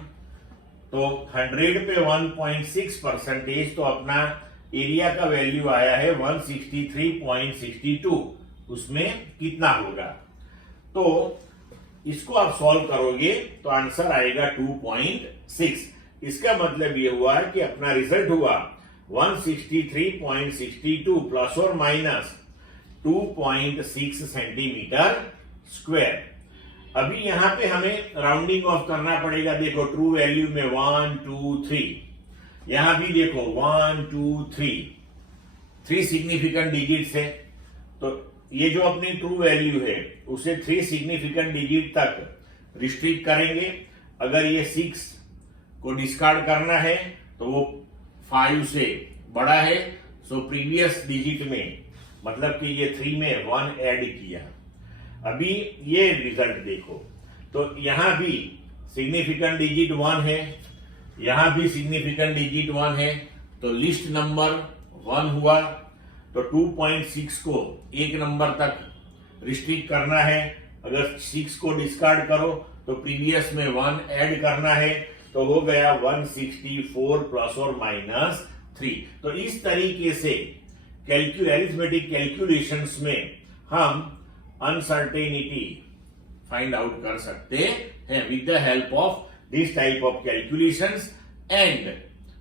तो 100 पे 1.6 परसेंटेज, तो अपना एरिया का वैल्यू आया है 163.62, उसमें कितना होगा। तो इसको आप सॉल्व करोगे तो आंसर आएगा 2.6। इसका मतलब ये हुआ कि अपना रिजल्ट हुआ 163.62 प्लस और माइनस 2.6 सेंटीमीटर स्क्वायर। अभी यहां पे हमें राउंडिंग ऑफ करना पड़ेगा। देखो ट्रू वैल्यू में 1 2 3, यहां भी देखो 1 2 3 सिग्निफिकेंट डिजिट्स है, तो ये जो अपनी ट्रू वैल्यू है उसे 3 सिग्निफिकेंट डिजिट तक रिस्ट्रिक्ट करेंगे। अगर ये 6 को डिस्कार्ड करना है तो वो 5 से बड़ा है, सो प्रीवियस डिजिट में, मतलब कि ये 3 में 1 ऐड किया। अभी ये रिजल्ट देखो, तो यहां भी सिग्निफिकेंट डिजिट 1 है, यहां भी सिग्निफिकेंट डिजिट 1 है, तो लिस्ट नंबर 1 हुआ। तो 2.6 को एक नंबर तक रिस्ट्रिक्ट करना है। अगर 6 को डिस्कार्ड करो तो प्रीवियस में 1 ऐड करना है, तो हो गया 164 प्लस और माइनस 3। तो इस तरीके से अरिथमेटिक कैलकुलेशंस में हम अनसर्टेनिटी फाइंड आउट कर सकते हैं with the help of this type of calculations and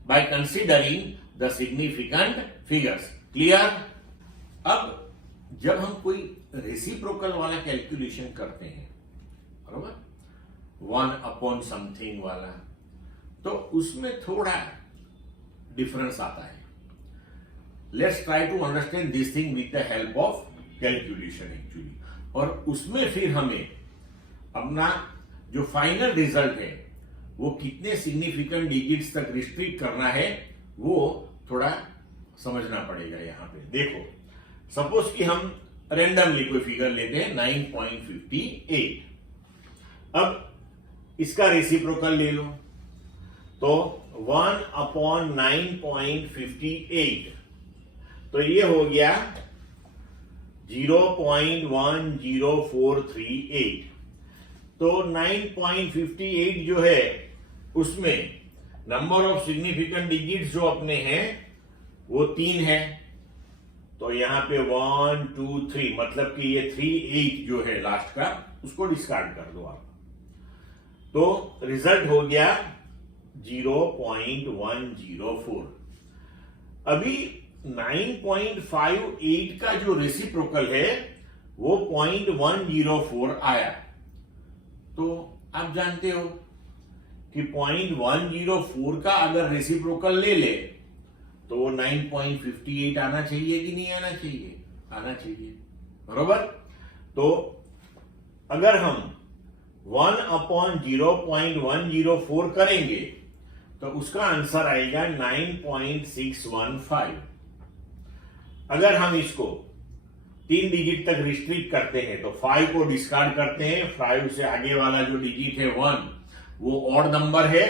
by considering the significant figures. Clear? अब जब हम कोई रेसिप्रोकल वाला कैलकुलेशन करते हैं, बरोबर, 1 अपॉन समथिंग वाला, तो उसमें थोड़ा डिफरेंस आता है। Let's try to understand this thing with the help of calculation actually, और उसमें फिर हमें अपना जो फाइनल रिजल्ट है वो कितने सिग्निफिकेंट डिजिट्स तक रिस्ट्रिक्ट करना है वो थोड़ा समझना पड़ेगा। यहां पे देखो, सपोज कि हम रैंडमली कोई फिगर लेते हैं 9.58। अब इसका रेसिप्रोकल ले लो, तो 1/9.58, तो ये हो गया 0.10438। तो 9.58 जो है उसमें नंबर ऑफ सिग्निफिकेंट डिजिट्स जो अपने हैं वो 3 है, तो यहां पे 1 2 3, मतलब कि ये 38 जो है लास्ट का, उसको डिस्कार्ड कर दो आप, तो रिजल्ट हो गया 0.104। अभी 9.58 का जो रेसिप्रोकल है वो 0.104 आया, तो आप जानते हो कि 0.104 का अगर रेसिप्रोकल ले ले तो वो 9.58 आना चाहिए कि नहीं आना चाहिए? आना चाहिए, बरोबर। तो अगर हम 1/0.104 करेंगे तो उसका आंसर आएगा 9.615। अगर हम इसको 3 डिजिट तक रिस्ट्रिक्ट करते हैं तो 5 को डिस्कार्ड करते हैं, 5 से आगे वाला जो डिजिट है 1 वो ऑड नंबर है,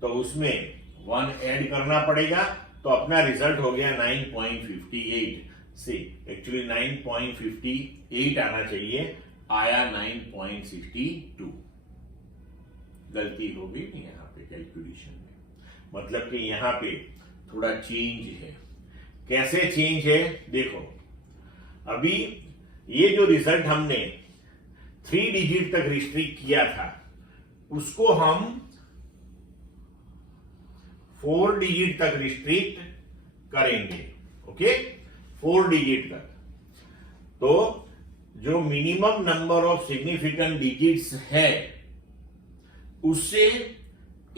तो उसमें 1 ऐड करना पड़ेगा, तो अपना रिजल्ट हो गया 9.58 से, एक्चुअली 9.58 आना चाहिए, आया 9.62। गलती हो गई नहीं यहां पे कैलकुलेशन में, मतलब कि यहां पे थोड़ा चेंज है। कैसे चेंज है देखो, अभी ये जो रिजल्ट हमने 3 डिजिट तक रिस्ट्रिक्ट किया था उसको हम 4 डिजिट तक रिस्ट्रिक्ट करेंगे, ओके, 4 डिजिट तक। तो जो minimum number of significant digits है उससे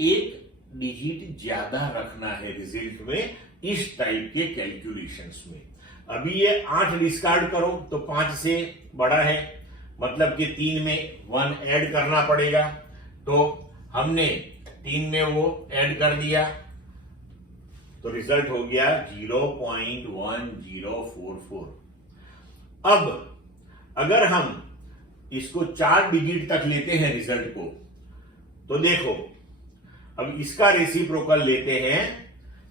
1 डिजिट ज्यादा रखना है रिजल्ट में, इस टाइप के कैलकुलेशंस में। अभी ये 8 डिस्कार्ड करो तो 5 से बड़ा है, मतलब कि 3 में 1 ऐड करना पड़ेगा, तो हमने 3 में वो ऐड कर दिया, तो रिजल्ट हो गया 0.1044। अब अगर हम इसको 4 डिजिट तक लेते हैं रिजल्ट को, तो देखो अब इसका रेसिप्रोकल लेते हैं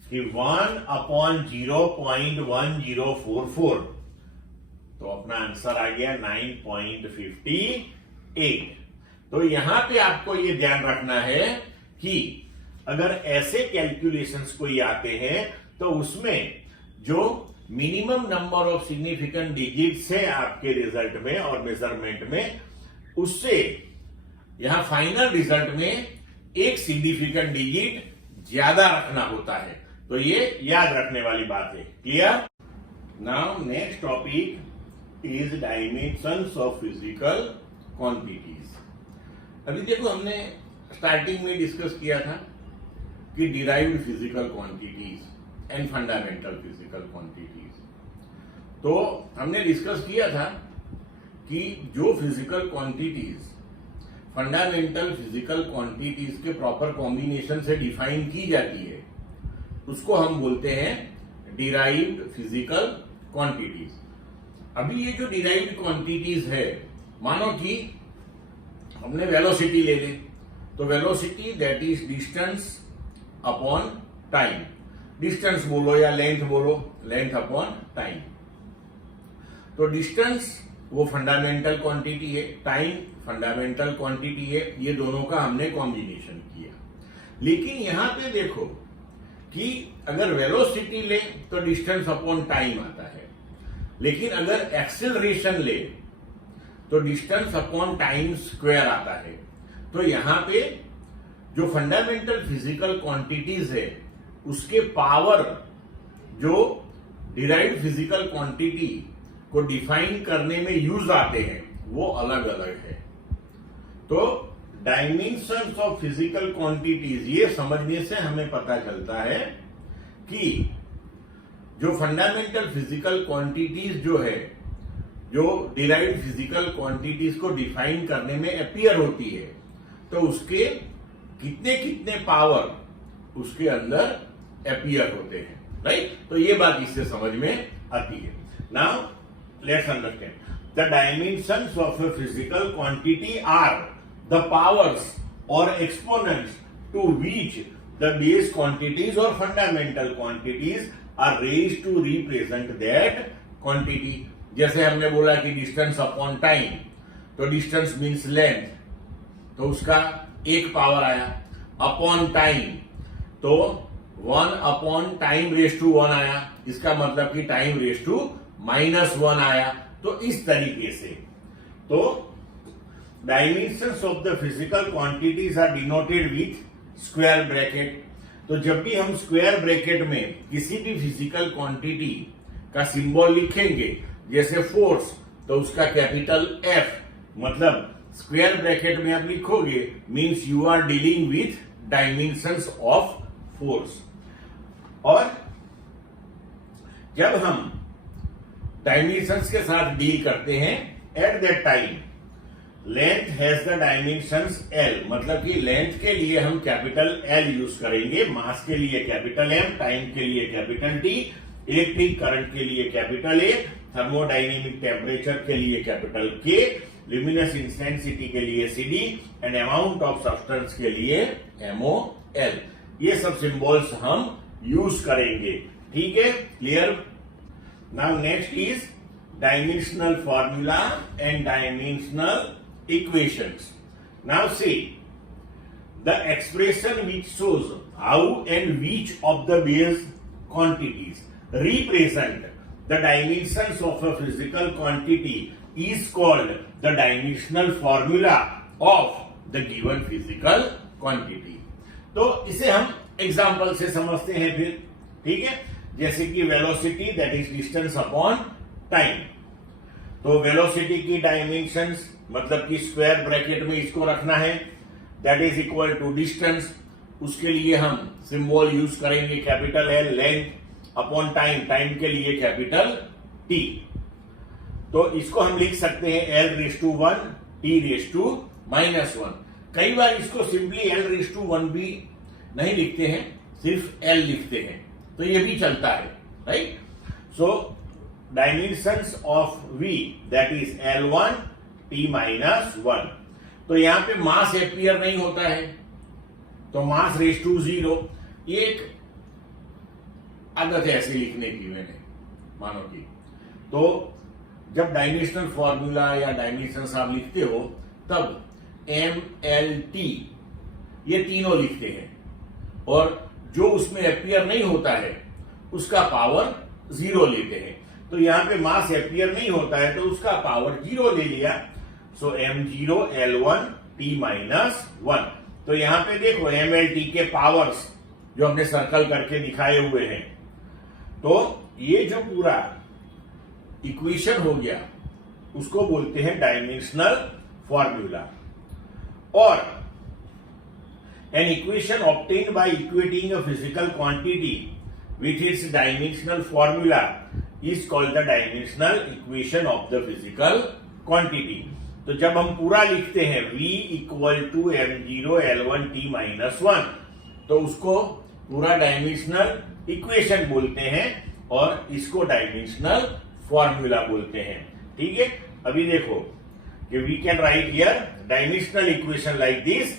कि 1/0.1044, तो अपना आंसर आ गया 9.58। तो यहां पे आपको ये ध्यान रखना है कि अगर ऐसे कैलकुलेशंस कोई आते हैं तो उसमें जो minimum number of significant digits है आपके रिजल्ट में और मेजरमेंट में, उससे यहां फाइनल रिजल्ट में 1 सिग्निफिकेंट डिजिट ज्यादा रखना होता है, तो ये याद रखने वाली बात है। Clear? Now next topic is dimensions of physical quantities. अभी देखो हमने स्टार्टिंग में डिस्कस किया था कि derived physical quantities and fundamental physical quantities. तो हमने डिस्कस किया था कि जो physical quantities fundamental physical quantities के प्रॉपर कॉम्बिनेशन से डिफाइन की जाती है उसको हम बोलते हैं डिराइव्ड फिजिकल क्वांटिटीज। अभी ये जो डिराइव्ड क्वांटिटीज है, मानो कि हमने वेलोसिटी ले ली, तो velocity that is distance upon time, distance बोलो या लेंथ बोलो, लेंथ अपॉन टाइम। तो डिस्टेंस वो फंडामेंटल क्वांटिटी है, टाइम फंडामेंटल क्वांटिटी है, ये दोनों का हमने कॉम्बिनेशन किया। लेकिन यहां पे देखो कि अगर वेलोसिटी ले तो डिस्टेंस अपॉन टाइम आता है, लेकिन अगर एक्सेलरेशन ले तो डिस्टेंस अपॉन टाइम स्क्वायर आता है। तो यहां पे जो फंडामेंटल फिजिकल क्वांटिटीज है उसके पावर जो डिराइव्ड फिजिकल क्वांटिटी को डिफाइन करने में यूज आते हैं वो अलग अलग है। तो डायमेंशंस ऑफ फिजिकल क्वांटिटीज, ये समझने से हमें पता चलता है कि जो फंडामेंटल फिजिकल क्वांटिटीज जो है, जो डिराइव्ड फिजिकल क्वांटिटीज को डिफाइन करने में अपीयर होती है, तो उसके कितने कितने पावर उसके अंदर अपीयर होते हैं, राइट? तो ये बात इससे समझ में आती है। Now let's understand the dimensions of a physical quantity are the powers or exponents to which the base quantities or fundamental quantities are raised to represent that quantity. जैसे हमने बोला कि डिस्टेंस अपॉन टाइम, तो distance means length, तो उसका एक power आया, upon time तो 1 अपॉन टाइम रेस टू 1 आया, इसका मतलब कि टाइम रेस टू -1 आया। तो इस तरीके से तो dimensions of the physical quantities are denoted with square bracket. तो जब भी हम स्क्वायर ब्रैकेट में किसी भी फिजिकल क्वांटिटी का सिंबल लिखेंगे, जैसे फोर्स, तो उसका कैपिटल एफ, मतलब स्क्वायर ब्रैकेट में आप लिखोगे means you are dealing with dimensions of force. और जब हम डायमेंशंस के साथ डील करते हैं, at that time length has the dimensions L, मतलब कि लेंथ के लिए हम कैपिटल एल यूज करेंगे, मास के लिए कैपिटल एम, टाइम के लिए कैपिटल टी, इलेक्ट्रिक करंट के लिए कैपिटल ए, थर्मोडायनेमिक टेम्परेचर के लिए कैपिटल के, ल्यूमिनस इंटेंसिटी के लिए CD and amount of substance के लिए एमओ एल। ये सब सिंबल्स हम यूज करेंगे। ठीक है, clear? Now next is dimensional formula and dimensional equations. Now see, the expression which shows how and which of the base quantities represent the dimensions of a physical quantity is called the dimensional formula of the given physical quantity. तो इसे हम example से समझते हैं फिर। ठीक है, जैसे कि velocity that is distance upon time, तो वेलोसिटी की डायमेंशंस मतलब कि स्क्वायर ब्रैकेट में इसको रखना है, that is equal to distance, उसके लिए हम सिंबल यूज करेंगे capital L, length upon time, time के लिए कैपिटल टी। तो इसको हम लिख सकते हैं L raise to 1 T raise to -1। कई बार इसको सिंपली एल रेस टू 1 भी नहीं लिखते हैं, सिर्फ एल लिखते हैं, तो ये भी चलता है, right? So dimensions of v that is L1 t -1। तो यहां पे मास एपियर नहीं होता है, तो मास रेस टू 0। ये एक आदत है ऐसे लिखने की, मैंने मानो की। तो जब डायमेंशनल फॉर्मूला या डायमेंशंस आप लिखते हो तब एम एल टी ये तीनों लिखते हैं, और जो उसमें एपियर नहीं होता है उसका पावर 0 लेते हैं। तो यहां पे मास एपियर नहीं होता है तो उसका पावर 0 ले लिया, सो m0 L1 t -1। तो यहां पे देखो MLT के पावर्स जो हमने सर्कल करके दिखाए हुए हैं, तो ये जो पूरा इक्वेशन हो गया उसको बोलते हैं डायमेंशनल फॉर्मूला। और an equation obtained by equating a physical quantity with its dimensional formula is called the dimensional equation of the physical quantity. तो जब हम पूरा लिखते हैं v equal to m0 L1 t -1, तो उसको पूरा डायमेंशनल इक्वेशन बोलते हैं और इसको डायमेंशनल फॉर्मूला बोलते हैं। ठीक है, अभी देखो कि we can write here dimensional equation like this,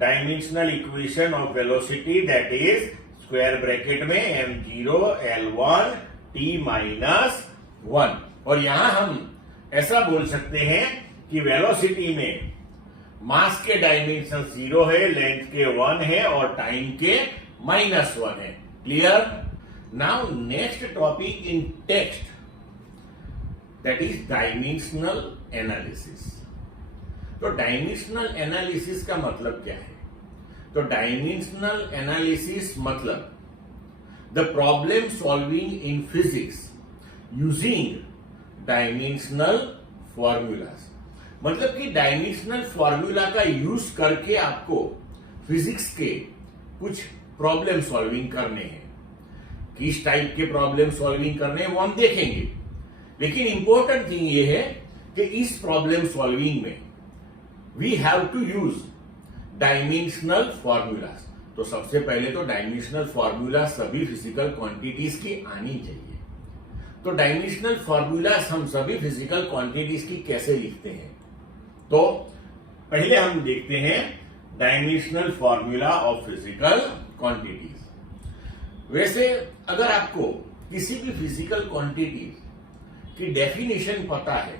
dimensional equation of velocity that is square bracket में m0 L1 t -1। और यहां हम ऐसा बोल सकते हैं कि वेलोसिटी में मास के डायमेंशन 0 है, लेंथ के 1 है और टाइम के -1 है। Clear? Now next topic in text that is dimensional analysis. तो डायमेंशनल एनालिसिस का मतलब क्या है? तो डायमेंशनल एनालिसिस मतलब the problem solving in physics using dimensional formulas, मतलब कि डायमेंशनल फॉर्मूला का यूज करके आपको फिजिक्स के कुछ प्रॉब्लम सॉल्विंग करने हैं। किस टाइप के प्रॉब्लम सॉल्विंग करने हैं वो हम देखेंगे, लेकिन इंपॉर्टेंट थिंग ये है कि इस प्रॉब्लम सॉल्विंग में we have to use dimensional formulas. तो सबसे पहले तो डायमेंशनल फॉर्मूला सभी फिजिकल क्वांटिटीज की आनी चाहिए। तो डायमेंशनल फॉर्मूलाज हम सभी फिजिकल क्वांटिटीज की कैसे लिखते हैं? तो पहले हम देखते हैं dimensional formula of physical quantities. वैसे अगर आपको किसी भी फिजिकल क्वांटिटीज की डेफिनेशन पता है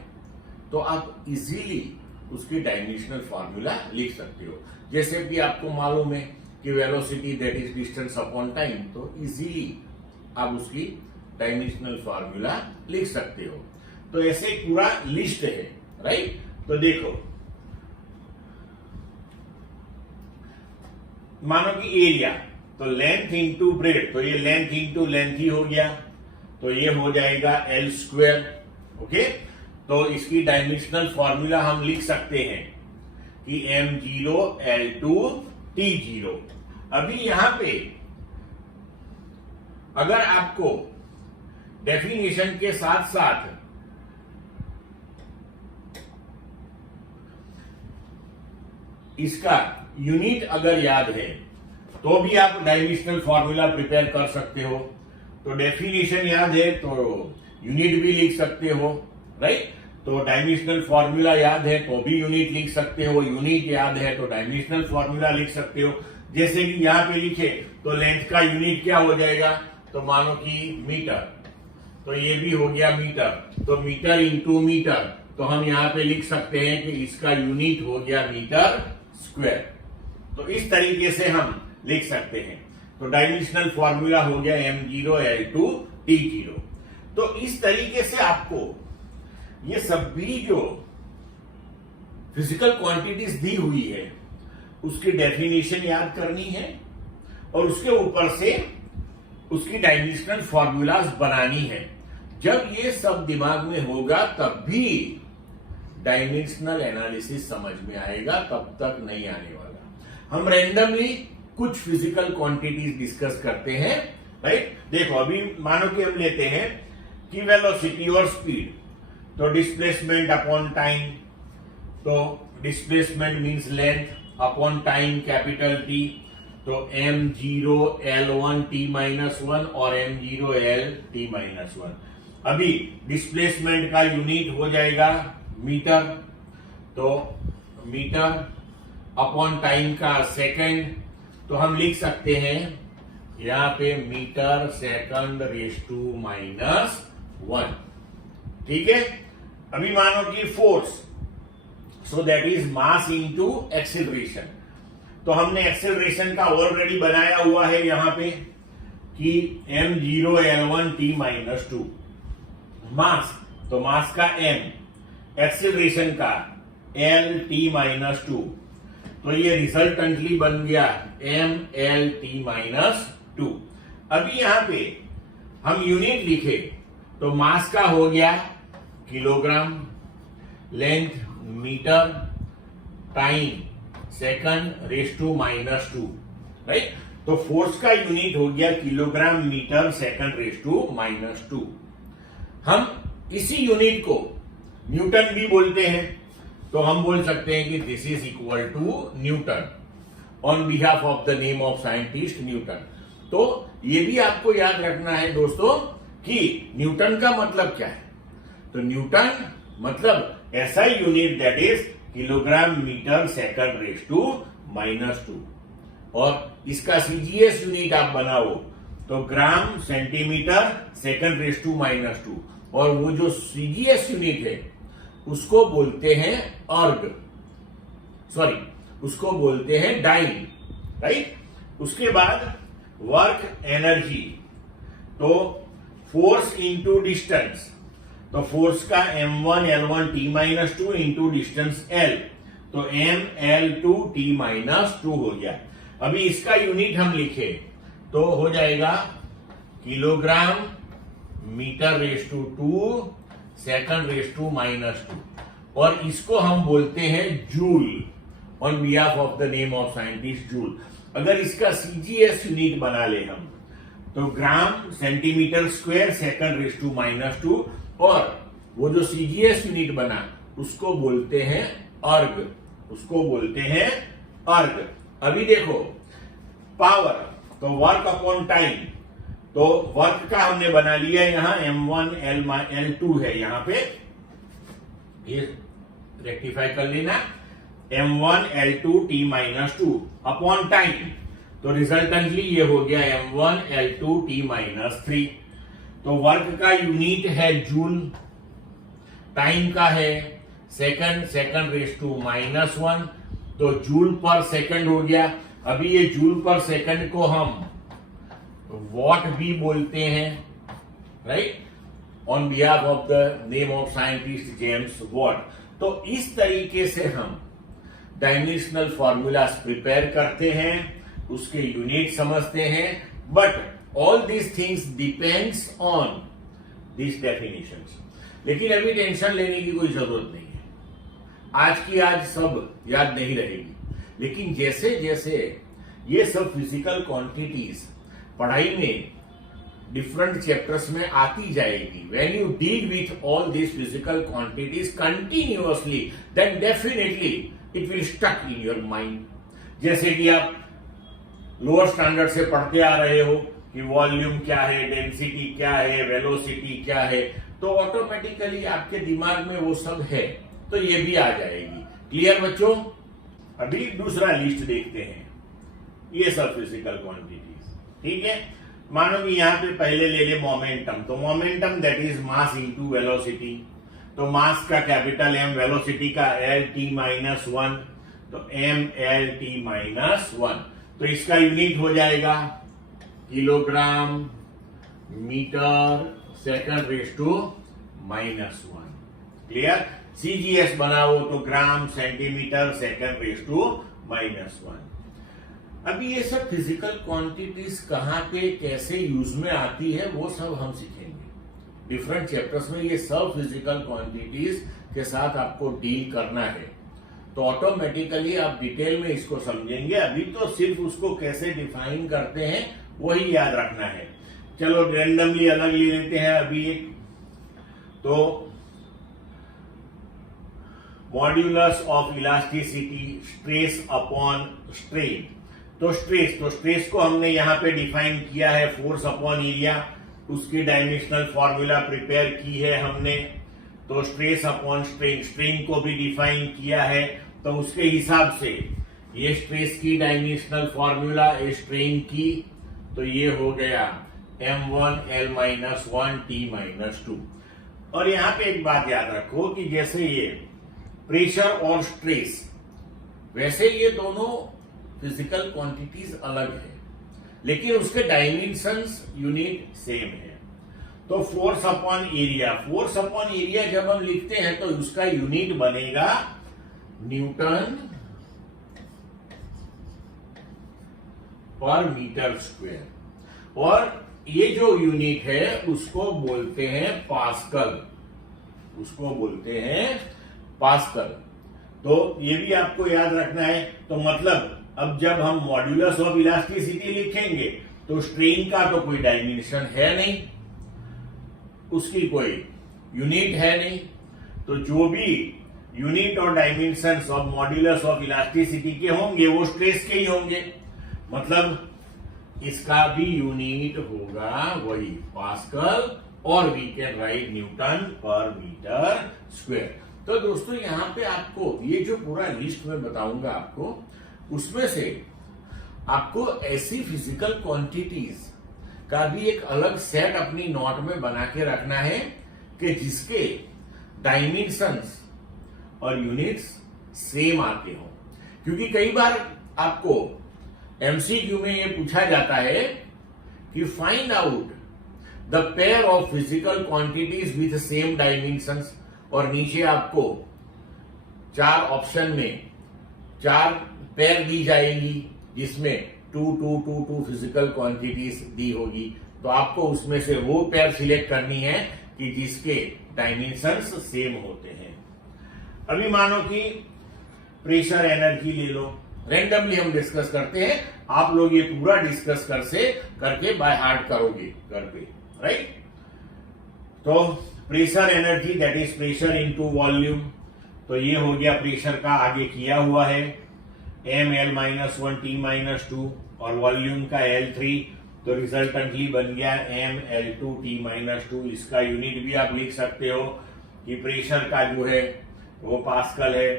तो आप इजीली उसकी डायमेंशनल फॉर्मूला लिख सकते हो। जैसे कि आपको मालूम है कि velocity that is distance upon time, तो इजीली आप उसकी डायमेंशनल फॉर्मूला लिख सकते हो। तो ऐसे एक पूरा लिस्ट है, राइट। तो देखो, मानो कि एरिया, तो लेंथ इंटू ब्रेड, तो ये लेंथ इंटू लेंथ ही हो गया, तो ये हो जाएगा L स्क्वायर। ओके, तो इसकी डायमेंशनल फॉर्मूला हम लिख सकते हैं कि m0 L2 T0। अभी यहां पे अगर आपको डेफिनेशन के साथ साथ इसका यूनिट अगर याद है तो भी आप डायमेंशनल फॉर्मूला प्रिपेयर कर सकते हो। तो डेफिनेशन याद है तो यूनिट भी लिख सकते हो, राइट। तो डायमेंशनल फॉर्मूला याद है तो भी यूनिट लिख सकते हो, यूनिट याद है तो डायमेंशनल फॉर्मूला लिख सकते हो। जैसे कि यहां पे लिखे तो लेंथ का यूनिट क्या हो जाएगा, तो मानो कि मीटर, तो ये भी हो गया मीटर, तो मीटर इंटू मीटर, तो हम यहां पे लिख सकते हैं कि इसका यूनिट हो गया मीटर स्क्वायर। तो इस तरीके से हम लिख सकते हैं। तो डायमेंशनल फॉर्मूला हो गया m0 L2 T0। तो इस तरीके से आपको ये सभी जो फिजिकल क्वांटिटीज दी हुई है उसकी डेफिनेशन याद करनी है और उसके ऊपर से उसकी डायमेंशनल फॉर्मूलाज बनानी है। जब ये सब दिमाग में होगा तब भी डायमेंशनल एनालिसिस समझ में आएगा, तब तक नहीं आने वाला। हम रैंडमली कुछ फिजिकल क्वांटिटीज डिस्कस करते हैं, राइट। देखो, अभी मानो कि हम लेते हैं कि वेलोसिटी और स्पीड, तो डिस्प्लेसमेंट अपॉन टाइम, तो displacement means length upon time capital T, तो m0 L1 T-1 और m0 L T-1। अभी डिस्प्लेसमेंट का यूनिट हो जाएगा मीटर, तो मीटर अपॉन टाइम का सेकंड, तो हम लिख सकते हैं यहां पे मीटर सेकंड रेज़ टू -1, ठीक है। अभी मानो कि force, so that is mass into acceleration, तो हमने एक्सेलरेशन का ऑलरेडी बनाया हुआ है यहां पे कि m0 L1 T-2, मास, तो मास का m, एक्सेलरेशन का L T-2, तो ये रिजल्टेंटली बन गया mL T-2। अभी यहां पे हम यूनिट लिखे तो मास का हो गया kilogram, length meter, time second raise to -2, right. तो फोर्स का यूनिट हो गया kilogram meter second raise to -2। हम इसी यूनिट को न्यूटन भी बोलते हैं, तो हम बोल सकते हैं कि this is equal to Newton on behalf of the name of scientist Newton. तो ये भी आपको याद रखना है दोस्तों कि न्यूटन का मतलब क्या है। तो न्यूटन मतलब ऐसा unit that is kilogram meter second raise to -2, और इसका सीजीएस यूनिट आप बनाओ तो gram centimeter second raise to -2, और वो जो सीजीएस यूनिट है उसको बोलते हैं उसको बोलते हैं डाइन, राइट। उसके बाद वर्क एनर्जी, तो फोर्स इंटू डिस्टेंस, तो फोर्स का m1 L1 T-2 into distance L, तो mL2 T-2 हो गया। अभी इसका यूनिट हम लिखे तो हो जाएगा kilogram meter raise to 2 second raise to -2, और इसको हम बोलते हैं joule on behalf of the name of scientist joule. अगर इसका सीजीएस यूनिट बना ले हम तो gram centimeter square second raise to -2, और वो जो सीजीएस यूनिट बना उसको बोलते हैं अर्ग, अभी देखो पावर, तो वर्क अपॉन टाइम, तो वर्क का हमने बना लिया यहां m1 L2 है, यहां पे ये रेक्टिफाई कर लेना, m1 L2 T minus 2 upon time, तो रिजल्टेंटली ये हो गया m1 L2 T माइनस 3। तो वर्क का यूनिट है जूल, टाइम का है सेकंड रेज टू -1, तो जूल पर सेकंड हो गया। अभी ये जूल पर सेकंड को हम वॉट भी बोलते हैं, right, on behalf of the name of scientist James Watt. तो इस तरीके से हम डायमेंशनल फॉर्मूलाज प्रिपेयर करते हैं, उसके यूनिट समझते हैं, but all these things depends on this definitions. लेकिन अभी टेंशन लेने की कोई जरूरत नहीं है, आज की आज सब याद नहीं रहेगी। लेकिन जैसे जैसे ये सब फिजिकल क्वांटिटीज पढ़ाई में डिफरेंट चैप्टर्स में आती जाएगी, when you deal with all this physical quantities continuously, then definitely it will stuck in your mind. जैसे कि आप लोअर स्टैंडर्ड से पढ़ते आ रहे हो कि वॉल्यूम क्या है, डेंसिटी क्या है, वेलोसिटी क्या है, तो ऑटोमेटिकली आपके दिमाग में वो सब है, तो ये भी आ जाएगी। क्लियर बच्चों? अभी दूसरा लिस्ट देखते हैं, ये सब फिजिकल क्वांटिटीज, ठीक है। मानो कि यहां पे पहले ले ले मोमेंटम, तो momentum that is mass into velocity. तो मास का कैपिटल एम, वेलोसिटी का L-T-1, तो mL-T-1। तो इसका यूनिट हो जाएगा kilogram meter second raise to -1। Clear? CGS बनाओ तो gram centimeter second raise to -1। अभी ये सब फिजिकल क्वांटिटीज कहां पे कैसे यूज में आती है वो सब हम सीखेंगे डिफरेंट चैप्टर्स में। ये सब फिजिकल क्वांटिटीज के साथ आपको डील करना है, तो ऑटोमेटिकली आप डिटेल में इसको समझेंगे। अभी तो सिर्फ उसको कैसे डिफाइन करते हैं वही याद रखना है। चलो रैंडमली अलग ले लेते हैं अभी एक, तो modulus of elasticity stress upon strain. तो स्ट्रेस को हमने यहां पे डिफाइन किया है फोर्स अपॉन एरिया, उसकी डायमेंशनल फॉर्मूला प्रिपेयर की है हमने। तो स्ट्रेस अपॉन स्ट्रेन को भी डिफाइन किया है, तो उसके हिसाब से ये स्ट्रेस की डायमेंशनल फॉर्मूला, स्ट्रेन की, तो ये हो गया m1L-1 T-2। और यहां पे एक बात याद रखो कि जैसे ये प्रेशर और स्ट्रेस, वैसे ये दोनों फिजिकल क्वांटिटीज अलग है, लेकिन उसके डायमेंशंस यूनिट सेम है। तो फोर्स अपॉन एरिया जब हम लिखते हैं तो उसका यूनिट बनेगा न्यूटन पर मीटर स्क्वायर, और ये जो यूनिट है उसको बोलते हैं पास्कल। तो ये भी आपको याद रखना है। तो मतलब अब जब हम मॉड्यूलस ऑफ इलास्टिसिटी लिखेंगे तो स्ट्रेन का तो कोई डायमेंशन है नहीं, उसकी कोई यूनिट है नहीं, तो जो भी यूनिट और dimensions of modulus of elasticity के होंगे वो स्ट्रेस के ही होंगे। मतलब इसका भी यूनिट होगा वही पास्कल, और वी कैन राइट न्यूटन पर मीटर स्क्वायर। तो दोस्तों यहां पे आपको ये जो पूरा लिस्ट में बताऊंगा आपको, उसमें से आपको ऐसी फिजिकल क्वांटिटीज का भी एक अलग सेट अपनी नोट में बना के रखना है कि जिसके डायमेंशंस और यूनिट्स सेम आते हो। क्योंकि कई बार आपको एमसीक्यू में ये पूछा जाता है कि find out the pair of physical quantities with same dimensions, और नीचे आपको 4 ऑप्शन में 4 पेयर दी जाएंगी जिसमें 2 फिजिकल क्वांटिटीज दी होगी। तो आपको उसमें से वो पेयर सिलेक्ट करनी है कि जिसके डायमेंशंस सेम होते हैं। अभी मानो कि प्रेशर एनर्जी ले लो, रैंडमली हम डिस्कस करते हैं, आप लोग ये पूरा डिस्कस करके बाय हार्ट करोगे घर पे, राइट। तो pressure energy that is pressure into volume, तो ये हो गया प्रेशर का आगे किया हुआ है mL-1 T-2, और वॉल्यूम का L3, तो रिजल्टेंटली बन गया mL2 T-2। इसका यूनिट भी आप लिख सकते हो कि प्रेशर का जो है वो पास्कल है,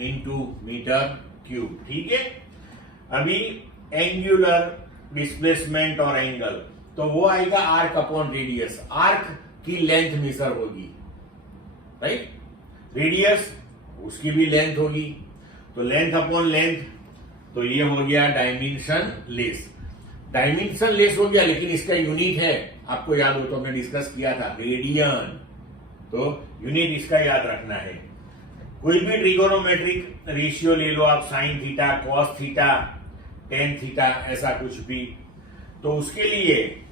इंटू मीटर क्यूब। ठीक है, अभी एंगुलर डिस्प्लेसमेंट और एंगल, तो वो आएगा आर्क अपॉन रेडियस। आर्क की लेंथ मेजर होगी, राइट, रेडियस उसकी भी लेंथ होगी, तो लेंथ अपॉन लेंथ, तो ये हो गया डायमेंशन लेस। डायमेंशन लेस हो गया, लेकिन इसका यूनिट है, आपको याद हो तो हमने डिस्कस किया था, रेडियन, तो यूनिट इसका याद रखना है। कोई भी ट्रिगोनोमेट्रिक रेशियो ले लो आप, sine theta, cos theta, tan theta, ऐसा कुछ भी, तो उसके लिए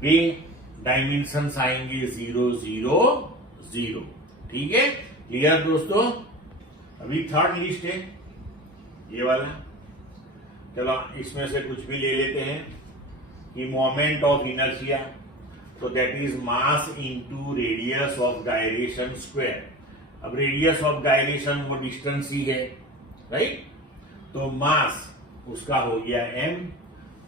भी डायमेंशंस आएंगे 0 0 0। ठीक है, क्लियर दोस्तों। अभी थर्ड लिस्ट है ये वाला, चलो इसमें से कुछ भी ले लेते हैं कि मोमेंट ऑफ इनर्शिया, तो that is mass into radius of gyration square. अब रेडियस ऑफ गायरेशन वो डिस्टेंस ही है, राइट, तो मास उसका हो गया m,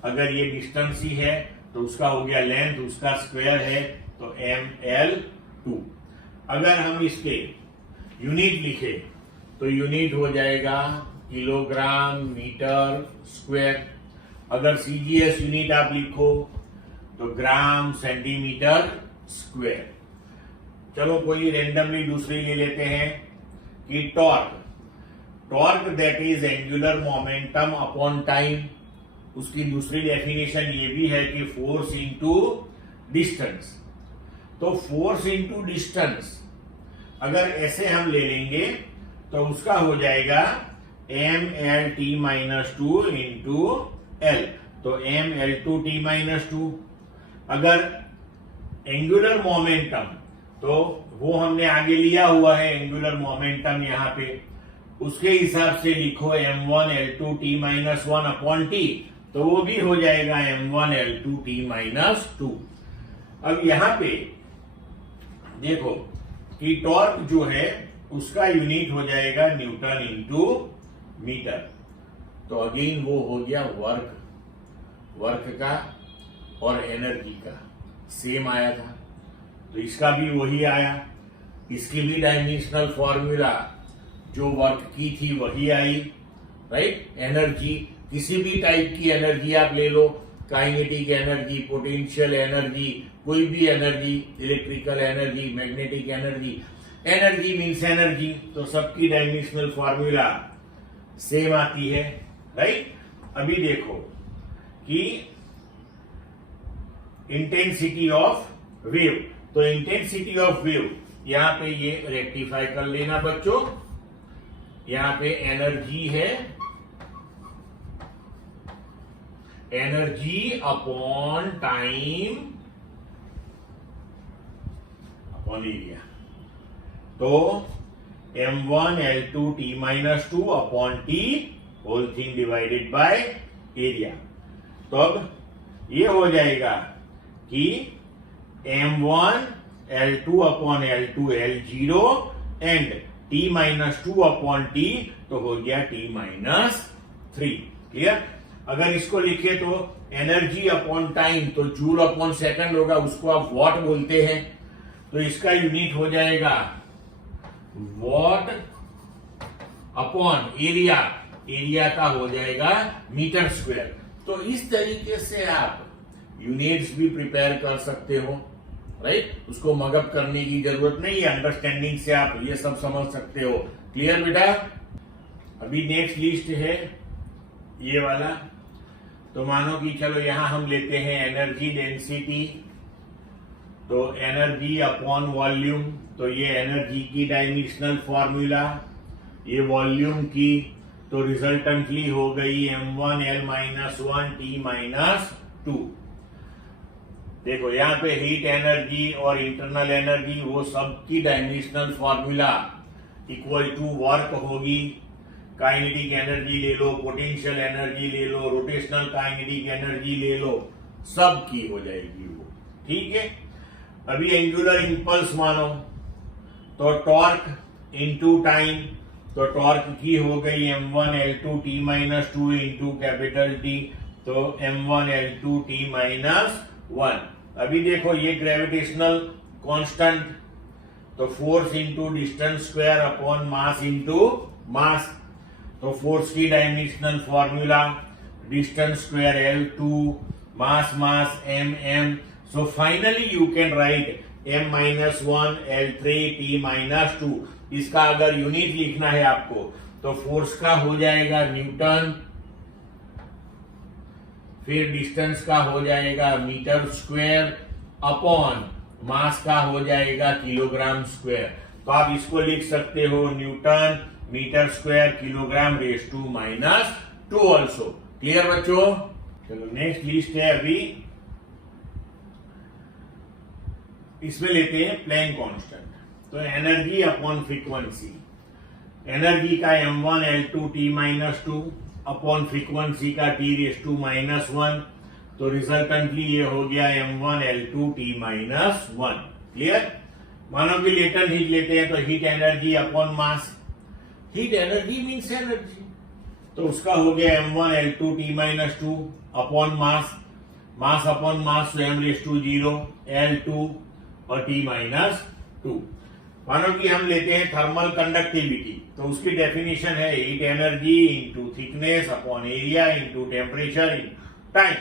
अगर ये डिस्टेंस ही है तो उसका हो गया लेंथ, उसका स्क्वायर है तो ml2। अगर हम इसके यूनिट लिखे तो यूनिट हो जाएगा किलोग्राम मीटर स्क्वायर। अगर सीजीएस यूनिट आप लिखो तो ग्राम सेंटीमीटर स्क्वायर। चलो कोई रेंडमली दूसरी ले लेते हैं कि torque, torque that is angular momentum upon time. उसकी दूसरी डेफिनेशन ये भी है कि फोर्स इंटू डिस्टेंस। तो फोर्स इंटू डिस्टेंस अगर ऐसे हम ले लेंगे तो उसका हो जाएगा mlt-2 इंटू एल, तो ml2t-2। अगर एंगुलर मोमेंटम, तो वो हमने आगे लिया हुआ है एंगुलर मोमेंटम यहां पे, उसके हिसाब से लिखो m1l2t-1 अपॉन टी, तो वो भी हो जाएगा m1l2t-2। अब यहां पे देखो कि टॉर्क जो है उसका यूनिट हो जाएगा न्यूटन इंटू मीटर। तो अगेन वो हो गया वर्क का और एनर्जी का सेम आया था, तो इसका भी वही आया। इसकी भी डायमेंशनल फॉर्मूला जो वर्क की थी वही आई, राइट। एनर्जी, किसी भी टाइप की एनर्जी आप ले लो, काइनेटिक एनर्जी, पोटेंशियल एनर्जी, कोई भी energy, electrical energy, magnetic energy, energy means energy, तो सबकी डायमेंशनल फॉर्मूला सेम आती है, राइट। अभी देखो कि इंटेंसिटी ऑफ वेव, तो इंटेंसिटी ऑफ वेव यहां पे ये रेक्टिफाई कर लेना बच्चों, यहां पे एनर्जी है, energy upon time upon area, तो m1l2t-2 upon T whole thing divided by area. तो अब ये हो जाएगा कि m1l2 upon l2 l0 and t-2 upon T, तो हो गया t-3। क्लियर। अगर इसको लिखे तो एनर्जी अपॉन टाइम, तो जूल अपॉन सेकंड होगा, उसको आप वॉट बोलते हैं, तो इसका यूनिट हो जाएगा वॉट अपॉन एरिया, एरिया का हो जाएगा मीटर स्क्वायर। तो इस तरीके से आप यूनिट्स भी प्रिपेयर कर सकते हो, राइट। उसको मगअप करने की जरूरत नहीं है, अंडरस्टैंडिंग से आप ये सब समझ सकते हो। क्लियर बेटा। अभी नेक्स्ट लिस्ट है ये वाला, तो मानो कि चलो यहां हम लेते हैं एनर्जी डेंसिटी, तो एनर्जी अपॉन वॉल्यूम, तो ये एनर्जी की डायमेंशनल फॉर्मूला, ये वॉल्यूम की, तो रिजल्टेंटली हो गई m1l-1t-2। देखो यहां पे हीट एनर्जी और इंटरनल एनर्जी वो सब की dimensional formula equal to work होगी। काइनेटिक एनर्जी ले लो, पोटेंशियल एनर्जी ले लो, रोटेशनल काइनेटिक एनर्जी ले लो, सब की हो जाएगी वो। ठीक है। अभी एंगुलर इंपल्स मानो, तो टॉर्क इनटू टाइम, तो टॉर्क की हो गई m1l2t-2 इंटू कैपिटल टी, तो m1l2t-1। अभी देखो ये ग्रेविटेशनल कांस्टेंट, तो force into distance square upon mass into mass. तो फोर्स की dimensional formula distance square L2, mass mass m। So finally you can write m-1 L3 T-2। इसका अगर unit लिखना है आपको तो फोर्स का हो जाएगा न्यूटन, फिर डिस्टेंस का हो जाएगा मीटर स्क्वायर अपॉन मास का हो जाएगा किलोग्राम स्क्वायर। तो आप इसको लिख सकते हो Newton meter square kilogram raise to -2 also. Clear बच्चों? चलो नेक्स्ट लिस्ट है, अभी इसमें लेते हैं प्लैंक कांस्टेंट। तो एनर्जी अपॉन फ्रीक्वेंसी, एनर्जी का m1 L2 T-2 upon frequency का T⁻⁻1। तो रिजल्टेंटली ये हो गया m1 L2 T-1। क्लियर? मानो कि लेटेंट हीट लेते हैं तो heat energy upon mass, heat energy means energy, तो उसका हो गया m1 L2 T-2 upon mass, mass upon mass तो m⁻⁻0 L2 और T-2। मानो कि हम लेते हैं थर्मल कंडक्टिविटी, तो उसकी डेफिनेशन है heat energy into thickness upon area into temperature in time.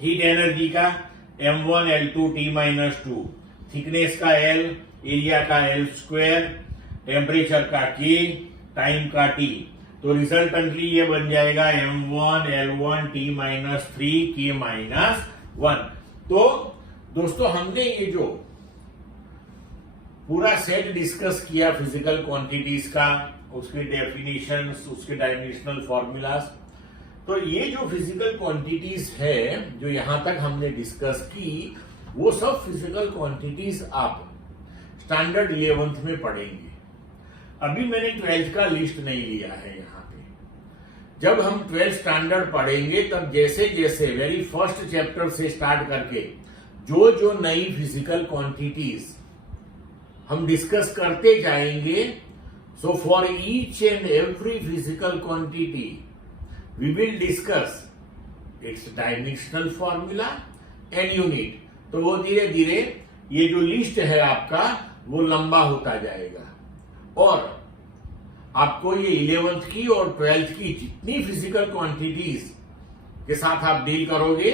Heat energy का m1 L2 T-2, थिकनेस का L, एरिया का L², टेम्परेचर का K, टाइम का T। तो रिजल्टेंटली ये बन जाएगा m1 L1 T-3 K-1। तो दोस्तों हमने ये जो पूरा सेट डिस्कस किया फिजिकल क्वांटिटीज का, उसके डेफिनेशंस, उसके डायमेंशनल फॉर्मूलाज, तो ये जो फिजिकल क्वांटिटीज है जो यहां तक हमने डिस्कस की, वो सब फिजिकल क्वांटिटीज आप स्टैंडर्ड 11th में पढ़ेंगे। अभी मैंने 12th का लिस्ट नहीं लिया है यहाँ पे। जब हम 12th स्टैंडर्ड पढ़ेंगे तब जैसे जैसे वेरी फर्स्ट चैप्टर से स्टार्ट करके जो जो नई फिजिकल क्वांटिटीज हम डिस्कस करते जाएंगे, so for each and every physical quantity we will discuss its dimensional formula and unit. तो वो धीरे धीरे ये जो लिस्ट है आपका वो लंबा होता जाएगा, और आपको ये 11th की और 12th की जितनी फिजिकल क्वांटिटीज के साथ आप डील करोगे,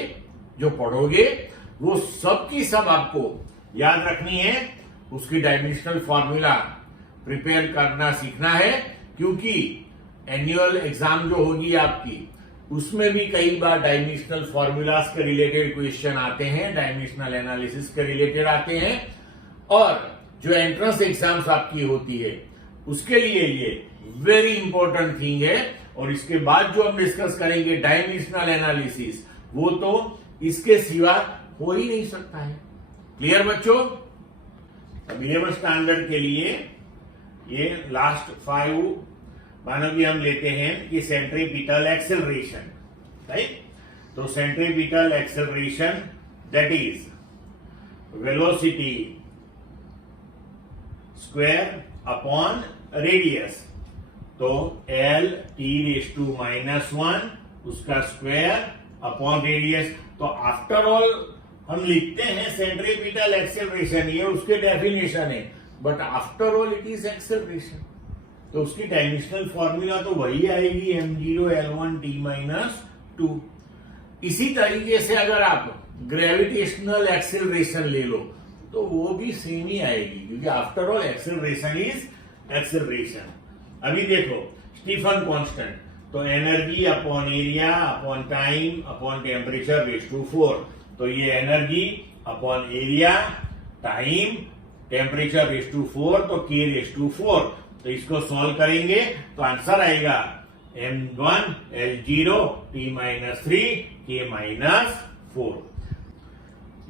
जो पढ़ोगे, वो सब की सब आपको याद रखनी है। उसकी डायमेंशनल फॉर्मूला प्रिपेयर करना सीखना है, क्योंकि एनुअल एग्जाम जो होगी आपकी, उसमें भी कई बार डायमेंशनल फॉर्मूलाज के रिलेटेड क्वेश्चन आते हैं, डायमेंशनल एनालिसिस के रिलेटेड आते हैं, और जो एंट्रेंस एग्जाम्स आपकी होती है उसके लिए ये वेरी इंपॉर्टेंट थिंग है। और इसके बाद जो हम डिस्कस करेंगे डायमेंशनल एनालिसिस, वो तो इसके सिवा हो ही नहीं सकता है। क्लियर बच्चों? अब 11th स्टैंडर्ड के लिए ये लास्ट 5 मानो कि हम लेते हैं कि सेंट्रीपिटल एक्सेलरेशन, राइट? तो centripetal acceleration that is velocity square upon radius. तो L T⁻⁻1 उसका स्क्वायर अपॉन रेडियस। तो आफ्टर ऑल हम लिखते हैं सेंट्रीपिटल एक्सेलरेशन, ये उसके डेफिनेशन है, but after all it is acceleration. तो उसकी डायमेंशनल फॉर्मूला तो वही आएगी m0 L1 T-2। इसी तरीके से अगर आप ग्रेविटेशनल एक्सेलरेशन ले लो तो वो भी सेम ही आएगी, क्योंकि after all acceleration is acceleration. अभी देखो स्टीफन कांस्टेंट, तो energy upon area upon time upon temperature raise to 4। तो ये energy upon area, time, temperature raise to 4, तो K रेज़ टू 4। तो इसको सॉल्व करेंगे तो आंसर आएगा m1 L0 T-3 K-4।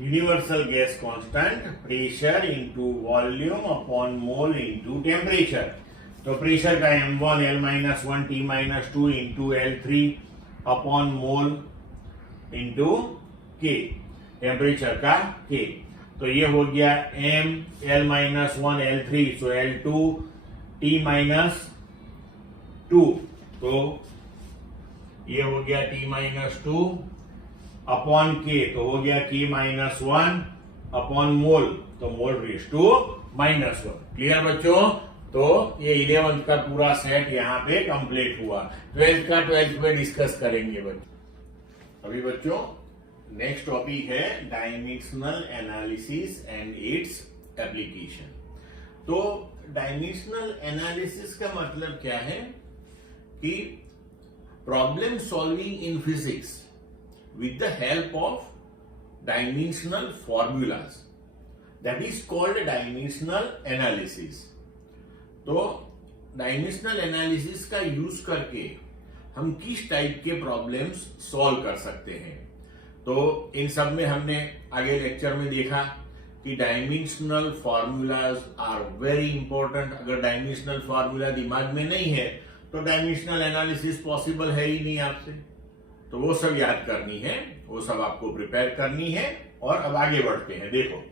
Universal gas constant, pressure into volume upon mole into temperature. तो pressure का m1 L-1 T-2 into L3 upon mole into K, temperature का K। तो ये हो गया m L-1 L3, सो L2 T-2, तो ये हो गया T-2 अपॉन K, तो हो गया K-1 अपॉन मोल, तो मोल रेज़ टू -1। क्लियर बच्चों? तो ये 11th का पूरा सेट यहाँ पे कंप्लीट हुआ। 12th का 12th में डिस्कस करेंगे बच्चों। अभी बच्चों नेक्स्ट टॉपिक है dimensional analysis and its application. तो डायमेंशनल एनालिसिस का मतलब क्या है कि problem solving in physics with the help of dimensional formulas, that is called dimensional analysis। तो डायमेंशनल एनालिसिस का यूज करके हम किस टाइप के प्रॉब्लम्स सॉल्व कर सकते हैं। तो इन सब में हमने आगे लेक्चर में देखा कि dimensional formulas are very important. अगर डायमेंशनल फॉर्मूला दिमाग में नहीं है तो डायमेंशनल एनालिसिस पॉसिबल है ही नहीं आपसे। तो वो सब याद करनी है, वो सब आपको प्रिपेयर करनी है। और अब आगे बढ़ते हैं। देखो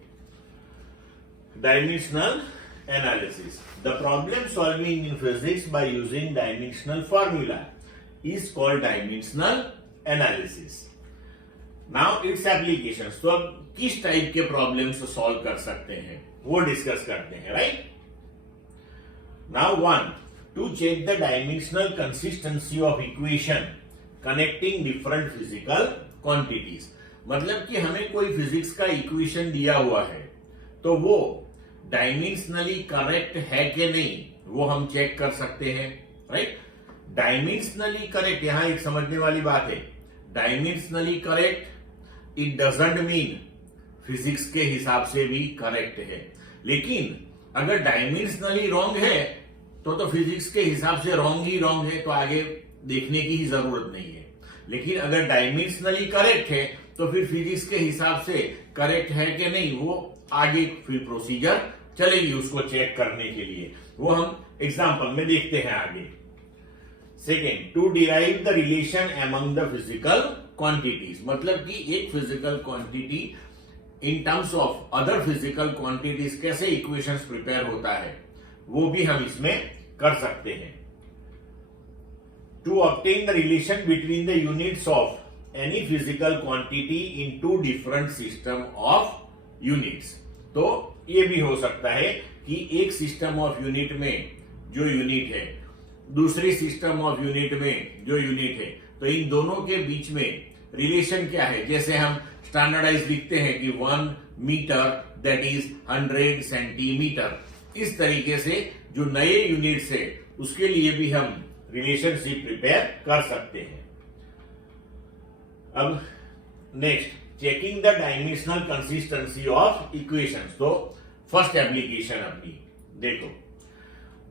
dimensional analysis, the problem solving in physics by using dimensional formula is called dimensional analysis. Now it's applications. तो अब किस टाइप के प्रॉब्लम्स सॉल्व कर सकते हैं वो डिस्कस करते हैं, right. Now 1, to check the dimensional consistency of equation connecting different physical quantities. मतलब कि हमें कोई फिजिक्स का इक्वेशन दिया हुआ है तो वो डायमेंशनली करेक्ट है कि नहीं वो हम चेक कर सकते हैं, राइट। डायमेंशनली करेक्ट, यहां एक समझने वाली बात है। Dimensionally correct it doesn't mean physics के हिसाब से भी करेक्ट है। लेकिन अगर डायमेंशनली रॉन्ग है तो फिजिक्स के हिसाब से रॉन्ग ही रॉन्ग है, तो आगे देखने की ही जरूरत नहीं है। लेकिन अगर डायमेंशनली करेक्ट है तो फिर फिजिक्स के हिसाब से करेक्ट है कि नहीं वो आगे फिर प्रोसीजर चलेगी उसको चेक करने के लिए। वो हम एग्जांपल में देखते हैं आगे। Second, to derive the relation among the physical quantities. मतलब कि एक physical quantity in terms of other physical quantities कैसे इक्वेशंस प्रिपेयर होता है वो भी हम इसमें कर सकते हैं। To obtain the relation between the units of any physical quantity in two different system of units। तो ये भी हो सकता है कि एक सिस्टम ऑफ यूनिट में जो यूनिट है दूसरी सिस्टम ऑफ यूनिट में जो यूनिट है, तो इन दोनों के बीच में रिलेशन क्या है। जैसे हम स्टैंडर्डाइज लिखते हैं कि 1 मीटर दैट इज 100 सेंटीमीटर। इस तरीके से जो नए यूनिट्स है उसके लिए भी हम रिलेशनशिप प्रिपेयर कर सकते हैं। अब next, checking the dimensional consistency of equations. तो फर्स्ट एप्लीकेशन अपनी देखो,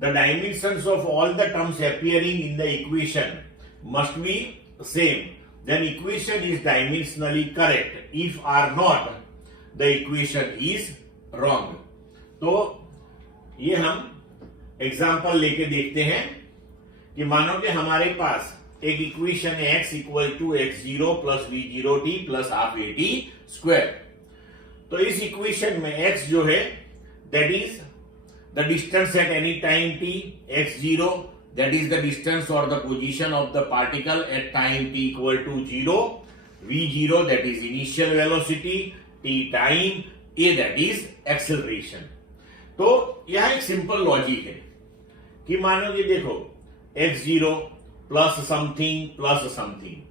the dimensions of all the terms appearing in the equation must be same, then equation is dimensionally correct. If are not the equation is wrong. तो ये हम example लेके देखते हैं कि मानो कि हमारे पास एक इक्वेशन है x equal to x0 plus v0t plus half at square. तो इस इक्वेशन में x जो है that is the distance at any time t, x0 that is the distance और the position of the particle at time t equal to 0, v0 that is initial velocity, t time, a that is acceleration. तो यह एक simple logic है कि मानो कि देखो x0 plus something,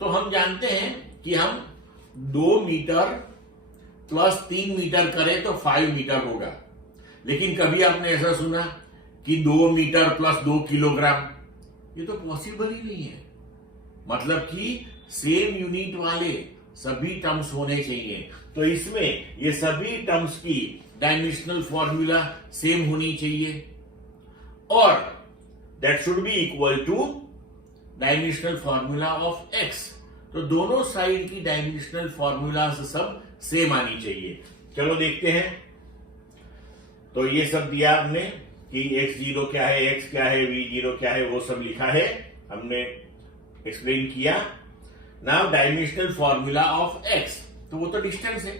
तो हम जानते हैं कि हम 2 मीटर प्लस 3 मीटर करें तो 5 मीटर होगा। लेकिन कभी आपने ऐसा सुना कि 2 मीटर प्लस 2 किलोग्राम? ये तो पॉसिबल ही नहीं है। मतलब कि सेम यूनिट वाले सभी टर्म्स होने चाहिए। तो इसमें ये सभी टर्म्स की डायमेंशनल फॉर्मूला सेम होनी चाहिए और that should be equal to dimensional formula of x। तो दोनों साइड की डायमेंशनल फॉर्मूला सब सेम आनी चाहिए। चलो देखते हैं। तो ये सब दिया हमने कि x0 क्या है, x क्या है, v0 क्या है, वो सब लिखा है, हमने एक्सप्लेन किया। Now dimensional formula of x, तो वो तो डिस्टेंस है,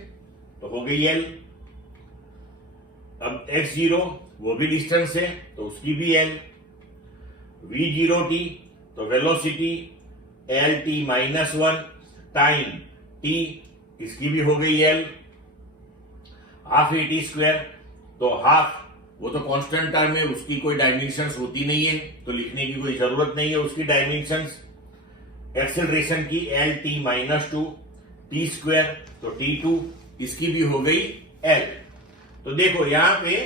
तो हो गई l। अब x0 वो भी डिस्टेंस है तो उसकी भी l। v0t तो वेलोसिटी lt -1, टाइम t इसकी भी हो गई l। हाफ at स्क्वायर तो हाफ वो तो कांस्टेंट टर्म है, उसकी कोई डायमेंशंस होती नहीं है, तो लिखने की कोई जरूरत नहीं है उसकी डायमेंशंस। एक्सेलरेशन की L T minus to, T square तो टी टू, इसकी भी हो गई एल। तो देखो यहां पे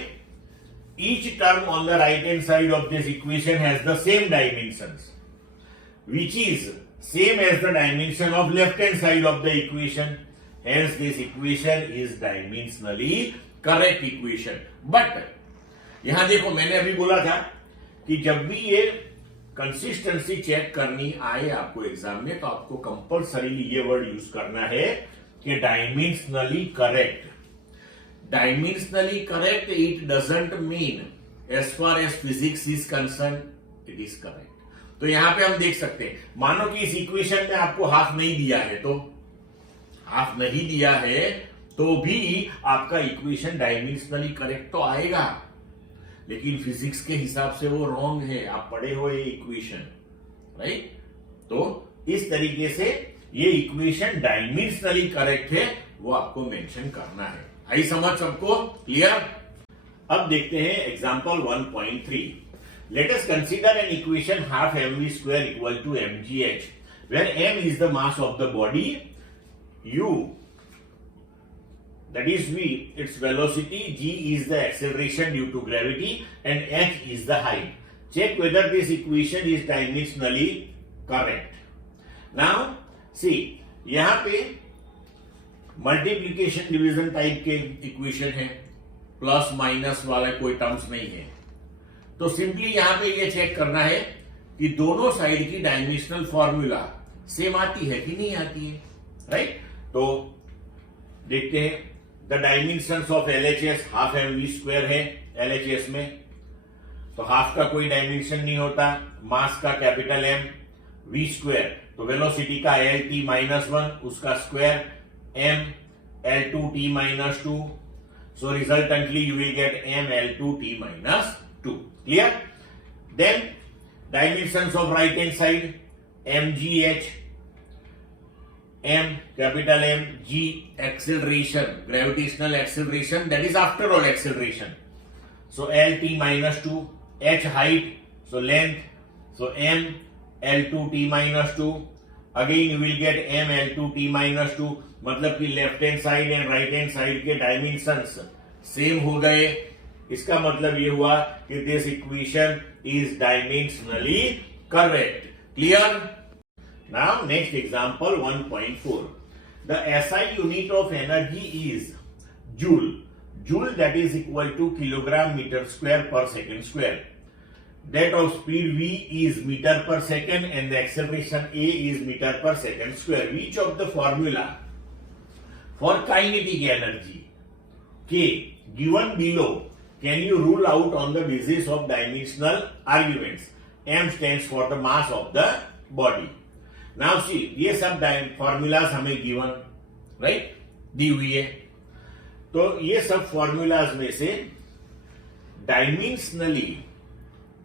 each term on the right hand side of this equation has the same dimensions which is same as the dimension of left hand side of the equation. Hence this equation is dimensionally correct equation. But यहां देखो मैंने अभी बोला था कि जब भी ये कंसिस्टेंसी चेक करनी आए आपको एग्जाम में तो आपको कंपल्सरीली ये वर्ड यूज करना है कि dimensionally correct. Dimensionally correct it doesn't mean as far as physics is concern it is correct. तो यहां पे हम देख सकते हैं, मानो कि इस इक्वेशन में आपको हाफ नहीं दिया है, तो हाफ नहीं दिया है तो भी आपका इक्वेशन डायमेंशनली करेक्ट तो आएगा, लेकिन फिजिक्स के हिसाब से वो रॉन्ग है, आप पढ़े हो ये इक्वेशन, राइट। तो इस तरीके से ये इक्वेशन डायमेंशनली करेक्ट है वो आपको मेंशन करना है। आई समझ सबको? क्लियर? अब देखते हैं example 1.3। Let us consider an equation half mv square equal to mgh, where m is the mass of the body, u, that is v, its velocity, g is the acceleration due to gravity, and h is the height. Check whether this equation is dimensionally correct. Now, see, यहाँ पे multiplication division type के equation है, plus minus वाला कोई terms नहीं है, तो simply यहां पे ये चेक करना है कि दोनों साइड की डायमेंशनल फॉर्मूला सेम आती है कि नहीं आती है, राइट। तो देखते हैं, the dimensions of LHS half M V square है एलएचएस में, तो हाफ का कोई डायमेंशन नहीं होता, मास का कैपिटल एम, वी स्क्वायर तो वेलोसिटी का एल टी माइनस वन उसका square, M L two T minus two, so resultantly you will get M L two T minus 2. Clear? Then dimensions of right hand side, mgh, m capital M, g acceleration, gravitational acceleration, that is after all acceleration. So lt minus 2, h height, so length, so m l2t minus 2. Again you will get m l2t minus 2. मतलब कि left hand side and right hand side के dimensions same हो गए। इसका मतलब ये हुआ कि this equation is dimensionally correct. Clear? Now next example 1.4। The SI unit of energy is joule. Joule that is equal to kilogram metre square per second square. That of speed v is meter per second and the acceleration a is meter per second square. Which of the formula for kinetic energy k given below can you rule out on the basis of dimensional arguments? M stands for the mass of the body. Now see, ये सब formulas हमें given, right? दी हुई है। तो ये सब formulas में से dimensionally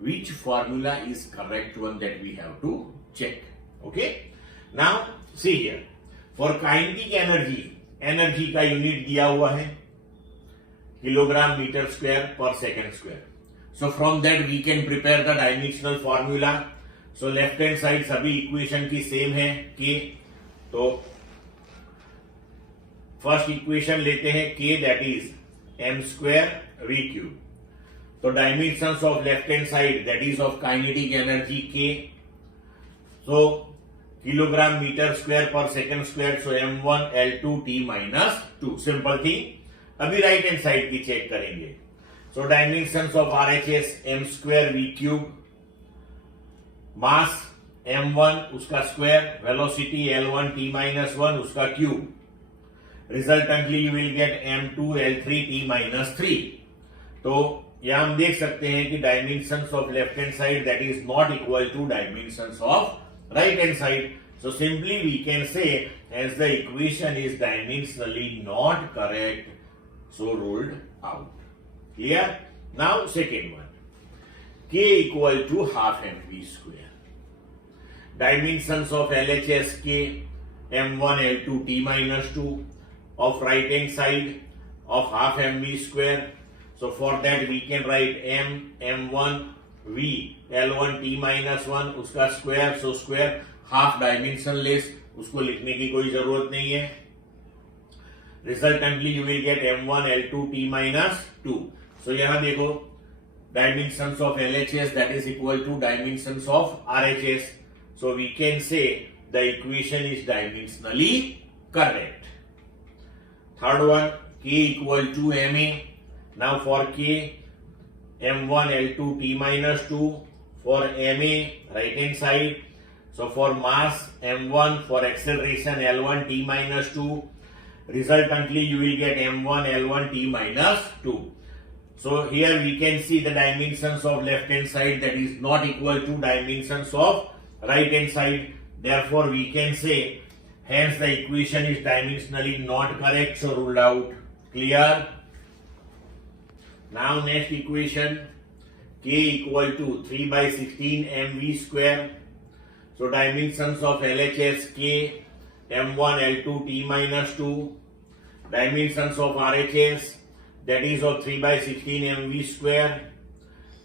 which formula is correct one that we have to check. Okay? Now see here, for kinetic energy, energy का यूनिट दिया हुआ है kilogram metre square per second square. So from that we can prepare the dimensional formula. So left hand side सभी equation की same है के, तो first equation लेते हैं के that is M square V cube. तो dimensions of left hand side that is of kinetic energy के, so kilogram metre square per second square, so m1 l2 t minus 2। Simple thing. अभी right hand side की check करेंगे। So dimensions of RHS m square v cube, mass m1 उसका square, velocity l1 t minus 1 उसका cube. Resultantly you will get m2 l3 t minus 3। तो यहां हम देख सकते हैं कि dimensions of left hand side that is not equal to dimensions of right hand side. So simply we can say as the equation is dimensionally not correct, so ruled out. Clear? Now second one, k equal to half mv square. Dimensions of LHS के m1 l2 t minus 2 of right hand side of half mv square. So for that we can write m m1 v l1 t minus 1 उसका square, so square half dimensionless, उसको लिखने की कोई जरूरत नहीं है. Resultantly you will get m1 l2 t minus 2. So यहाँ देखो dimensions of LHS that is equal to dimensions of RHS. So we can say the equation is dimensionally correct. Third one, k equal to ma. Now for k, m1 l2 t minus 2. For ma, right hand side. So for mass m1, for acceleration l1 t minus 2. Resultantly you will get m1 l1 t minus 2. So here we can see the dimensions of left hand side that is not equal to dimensions of right hand side. Therefore we can say hence the equation is dimensionally not correct, so ruled out. Clear? Now next equation, k equal to 3 by 16 mv square. So dimensions of LHS k, m1 l2 t minus 2. Dimensions of RHS that is of 3 by 16 mv square.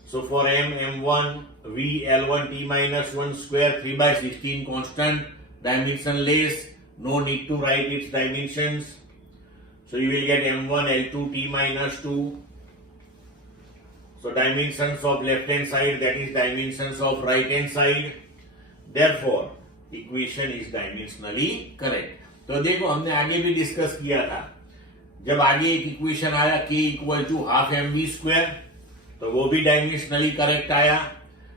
So for m1 v l1 t minus 1 square, 3 by 16 constant, dimensionless, no need to write its dimensions. So you will get m1 l2 t minus 2. So dimensions of left hand side that is dimensions of right hand side. Therefore equation is dimensionally correct. तो देखो हमने आगे भी discuss किया था, जब आगे एक इक्वेशन आया k equal to half M V square, तो वो भी डायमेंशनली करेक्ट आया.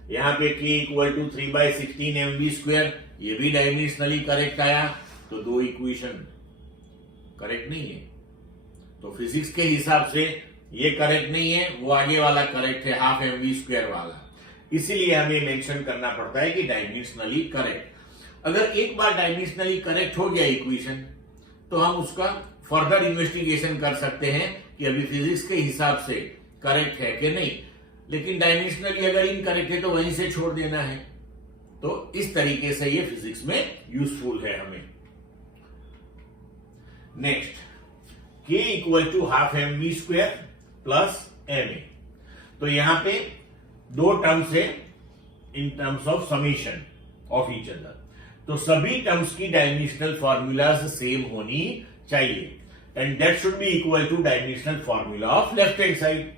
यहाँ पे k equal to 3 by 16 M V square, ये भी डायमेंशनली करेक्ट आया. तो दो इक्वेशन करेक्ट नहीं है. तो फिजिक्स के हिसाब से ये करेक्ट नहीं है, वो आगे वाला करेक्ट है, हाफ एम वी स्क्वायर वाला. इसीलिए हमें मेंशन करना पड़ता है कि डायमेंशनली करेक्ट. अगर एक बार डायमेंशनली करेक्ट हो गया इक्वेशन, तो हम उसका फर्दर इन्वेस्टिगेशन कर सकते हैं कि अभी फिजिक्स के हिसाब से करेक्ट है कि नहीं. लेकिन डायमेंशनली अगर इनकरेक्ट है तो वहीं से छोड़ देना है. तो इस तरीके से ये फिजिक्स में यूजफुल है हमें. Next, k equal to half M V square plus M A. तो यहां पे दो टर्म्स है in terms of summation of each other. तो सभी टर्म्स की डायमेंशनल फॉर्मूलाज सेम होनी चाहिए, and that should be equal to dimensional formula of left hand side.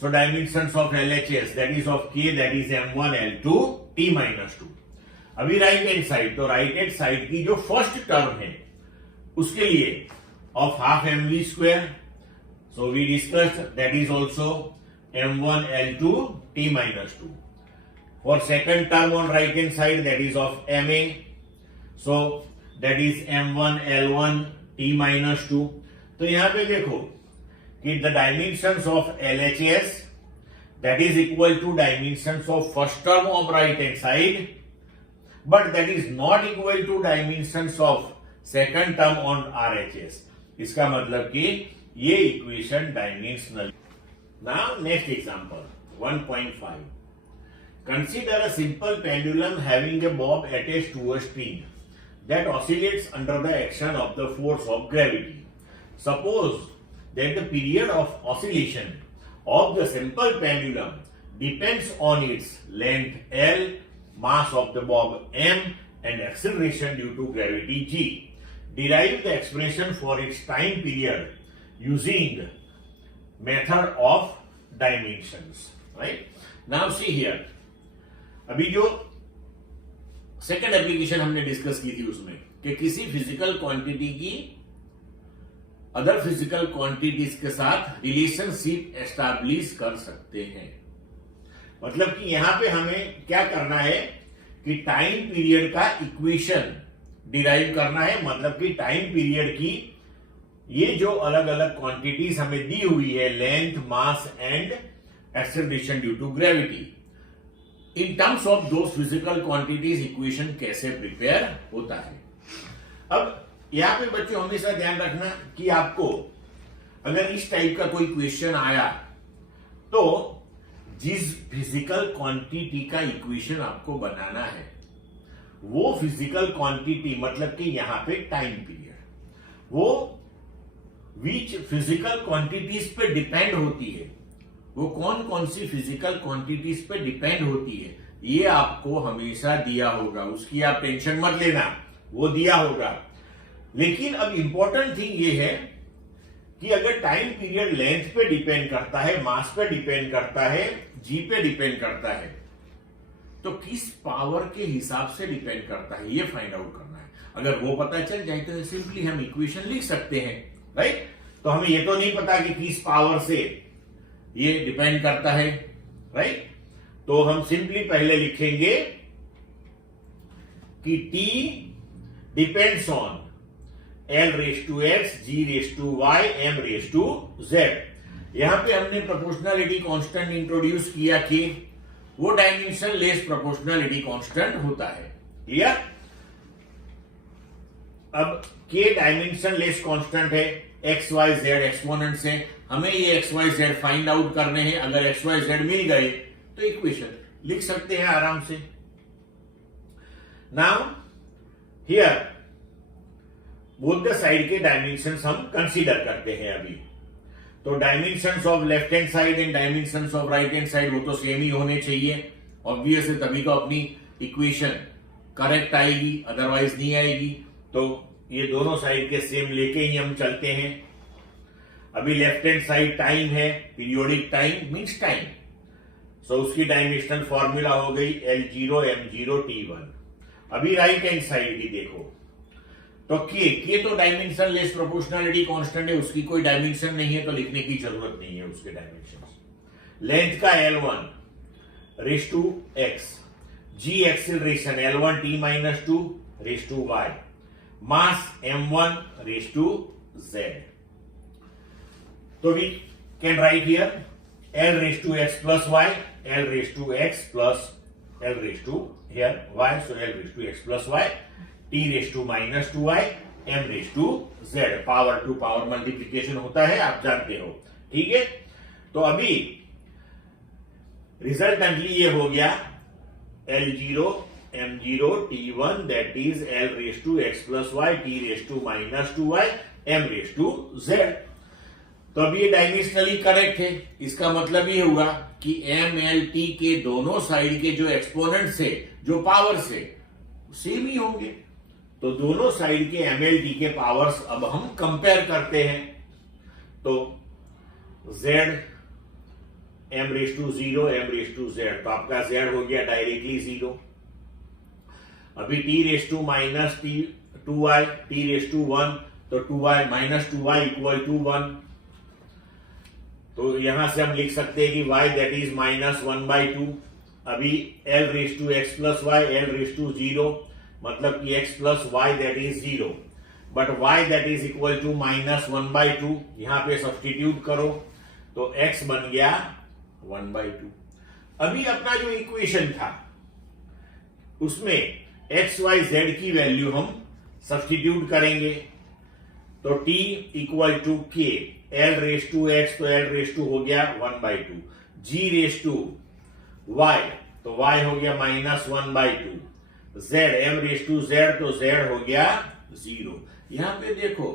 So dimensions of LHS that is of k that is m1 l2 t minus 2. अभी right hand side, तो right hand side की जो first term है उसके लिए of half M V square, so we discussed that is also m1 l2 t minus 2. For second term on right hand side that is of ma, so that is m1 l1 t minus 2. तो यहां पे देखो कि the dimensions of LHS that is equal to dimensions of first term of right hand side, but that is not equal to dimensions of second term on RHS. इसका मतलब कि ये equation dimensional. Now next example 1.5. Consider a simple pendulum having a bob attached to a string that oscillates under the action of the force of gravity. Suppose that the period of oscillation of the simple pendulum depends on its length L, mass of the bob m, and acceleration due to gravity g. Derive the expression for its time period using method of dimensions. Right? Now see here. अभी जो second application हमने discuss की थी उसमें कि किसी physical quantity की other physical quantities के साथ रिलेशनशिप एस्टैब्लिश कर सकते हैं. मतलब कि यहां पे हमें क्या करना है कि टाइम पीरियड का इक्वेशन डिराइव करना है. मतलब कि टाइम पीरियड की ये जो अलग अलग क्वांटिटीज हमें दी हुई है, length, mass and acceleration due to gravity, in terms of दो फिजिकल क्वांटिटीज इक्वेशन कैसे प्रिपेयर होता है. अब यहां पे बच्चों हमेशा ध्यान रखना कि आपको अगर इस टाइप का कोई क्वेश्चन आया तो जिस फिजिकल क्वांटिटी का इक्वेशन आपको बनाना है वो फिजिकल क्वांटिटी, मतलब कि यहां पे टाइम पीरियड, वो विच फिजिकल क्वांटिटीज पे डिपेंड होती है वो कौन कौन सी फिजिकल क्वांटिटीज पे डिपेंड होती है, ये आपको हमेशा दिया होगा, उसकी आप टेंशन मत लेना, वो दिया होगा। लेकिन अब इंपॉर्टेंट थिंग ये है कि अगर टाइम पीरियड लेंथ पे डिपेंड करता है, मास पे डिपेंड करता है, जी पे डिपेंड करता है, तो किस पावर के हिसाब से डिपेंड करता है, ये फाइंड आउट करना है। अगर वो पता चल जाए तो सिंपली हम इक्वेशन लिख सकते हैं, राइट। तो हमें ये तो नहीं पता कि किस पावर से ये डिपेंड करता है, राइट। तो हम सिंपली पहले लिखेंगे कि T depends on L raise to X, G raise to Y, M raise to Z। यहां पे हमने प्रोपोर्शनलिटी कांस्टेंट इंट्रोड्यूस किया कि वो डायमेंशन लेस प्रोपोर्शनलिटी कांस्टेंट होता है, क्लियर। अब K डायमेंशन लेस कांस्टेंट है, एक्स वाई जेड एक्सपोनेंट से हमें ये X Y Z find out करने हैं। अगर एक्स वाई जेड मिल गए तो इक्वेशन लिख सकते हैं आराम से। Now here both the side के डायमेंशंस हम कंसीडर करते हैं अभी। तो dimensions of left hand side and dimensions of right hand side वो तो सेम ही होने चाहिए, ऑब्वियस है, तभी तो अपनी इक्वेशन करेक्ट आएगी, अदरवाइज नहीं आएगी। तो ये दोनों साइड के सेम लेके ही हम चलते हैं। अभी लेफ्ट हैंड साइड टाइम है, पीरियोडिक टाइम मींस टाइम, सो उसकी डायमेंशनल फॉर्मूला हो गई L0 M0 T1। अभी राइट हैंड साइड की देखो तो के तो डायमेंशन लेस प्रोपोर्शनलिटी कांस्टेंट है, उसकी कोई डायमेंशन नहीं है तो लिखने की जरूरत नहीं है उसके डायमेंशन। लेंथ का L1 raise to X, G acceleration L1 T-2 raise to Y, mass M1 raise to Z। तो we can write here L raise to x plus Y, L raise to x plus L raise to here Y, so L raise to x plus Y, T raise to minus two Y, M raise to Z। Power to power multiplication होता है, आप जानते हो, ठीक है। तो अभी resultantly ये हो गया L0 M0 T1 that is L raise to x plus Y, T raise to minus two Y, M raise to Z। तो अब ये डायमेंशनली करेक्ट है, इसका मतलब ये हुआ कि M L T के दोनों साइड के जो एक्सपोनेंट से, जो पावर से, सेम ही होंगे। तो दोनों साइड के M L T के पावर्स अब हम कंपेयर करते हैं। तो Z M raise to 0 M raise to Z, तो आपका Z हो गया डायरेक्टली 0। अभी T raise to minus two y, T raise to 1, तो 2y minus 2y equal to 1। तो यहां से हम लिख सकते हैं कि y दैट इज माइनस 1/2। अभी L raise to x plus Y, L raise to 0, मतलब कि x plus y that is 0, but y that is equal to minus 1/2। यहां पे सब्सटीट्यूट करो तो x बन गया 1/2। अभी अपना जो इक्वेशन था उसमें x y z की वैल्यू हम सब्सटीट्यूट करेंगे। तो t equal to k, L raise to x, तो L रेस टू हो गया 1/2, G रेस टू y, तो y हो गया minus 1/2, Z M raise to Z, तो Z हो गया 0। यहां पे देखो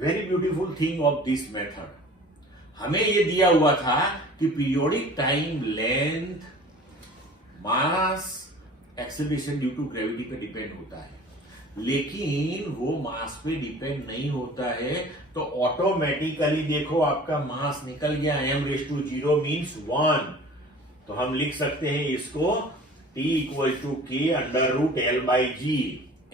very beautiful thing of this method, हमें ये दिया हुआ था कि periodic time length mass acceleration due to gravity पे डिपेंड होता है, लेकिन वो मास पे डिपेंड नहीं होता है। तो ऑटोमेटिकली देखो आपका मास निकल गया, M रेस टू 0 मीन्स 1। तो हम लिख सकते हैं इसको T equal to K under root L/G,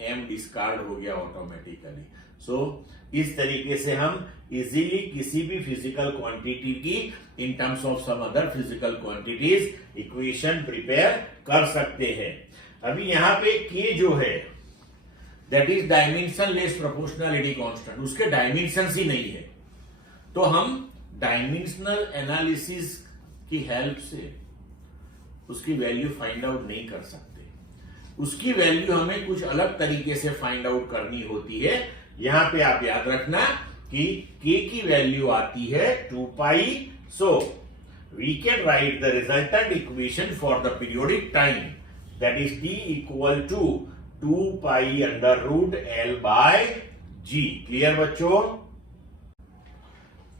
M discard हो गया ऑटोमेटिकली। सो इस तरीके से हम इजीली किसी भी फिजिकल क्वांटिटी की in terms of some other physical quantities equation prepare कर सकते हैं। अभी यहां पे K जो है that is dimension less proportionality constant, उसके डायमेंशन ही नहीं है, तो हम डायमेंशनल एनालिसिस की हेल्प से उसकी वैल्यू फाइंड आउट नहीं कर सकते। उसकी वैल्यू हमें कुछ अलग तरीके से फाइंड आउट करनी होती है। यहां पे आप याद रखना कि k की वैल्यू आती है 2π, so we can write the resultant equation for the periodic time that is t equal to 2π under root L/G। Clear बच्चों?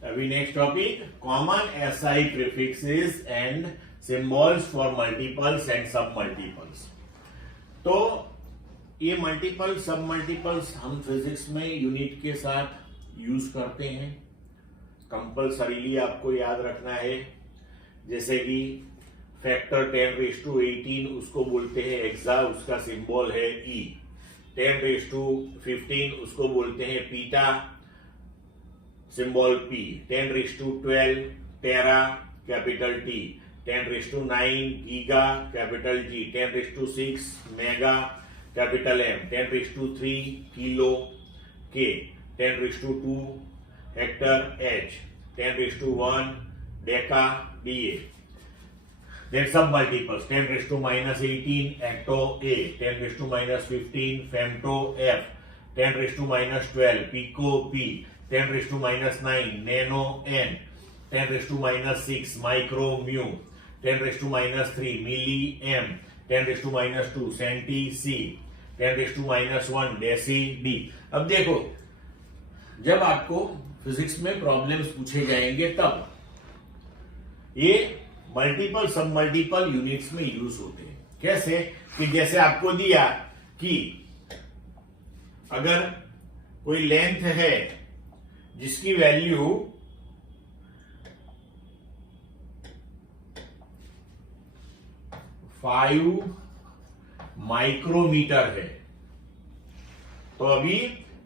अभी next topic, common SI prefixes and symbols for multiples and sub multiples. तो ये multiple सब multiples हम physics में unit के साथ use करते हैं, कंपल्सरीली आपको याद रखना है। जैसे कि फैक्टर 10⁻18 उसको बोलते हैं एक्सा, उसका सिंबल है ई। 10⁻15 उसको बोलते हैं peta, symbol P. 10⁻12 tera, capital T. 10�9 giga, capital G. 10�6 mega, capital M. 10�3 kilo, K. 10�2 hecto, H. 10�1 deka, D A. Then sub multiples, 10⁻18 ecto A, 10⁻15 femto F, 10⁻12 pico P, 10⁻9 nano N, 10⁻6 micro mu, 10⁻3 milli M, 10⁻2 centi C, 10⁻1 deci D। अब देखो, जब आपको physics में problems पूछे जाएंगे तब ये multiple सब मल्टीपल यूनिट्स में यूज होते हैं। कैसे कि जैसे आपको दिया कि अगर कोई लेंथ है जिसकी वैल्यू 5 माइक्रोमीटर है, तो अभी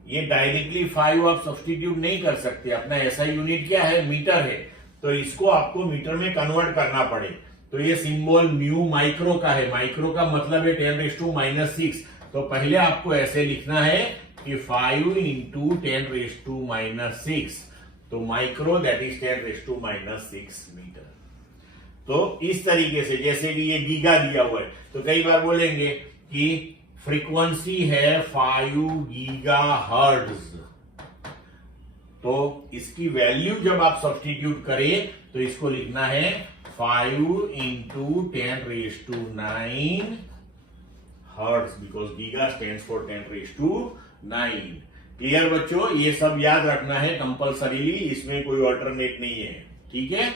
ये डायरेक्टली 5 आप सब्स्टिट्यूट नहीं कर सकते। अपना ऐसा यूनिट क्या है, मीटर है, तो इसको आपको मीटर में कन्वर्ट करना पड़े। तो ये सिंबल म्यू माइक्रो का है, माइक्रो का मतलब है 10⁻6। तो पहले आपको ऐसे लिखना है कि 5 इंटू 10⁻6, तो माइक्रो दैट इज 10⁻6 मीटर। तो इस तरीके से, जैसे कि ये गीगा दिया हुआ है, तो कई बार बोलेंगे कि फ्रीक्वेंसी है 5 गीगा हर्ट्ज, तो इसकी वैल्यू जब आप सब्स्टिट्यूट करें तो इसको लिखना है 5 into 10⁹9 hertz, because giga stands for 10⁹9। Clear बच्चों, ये सब याद रखना है कंपल्सरीली, इसमें कोई ऑल्टरनेट नहीं है। ठीक है।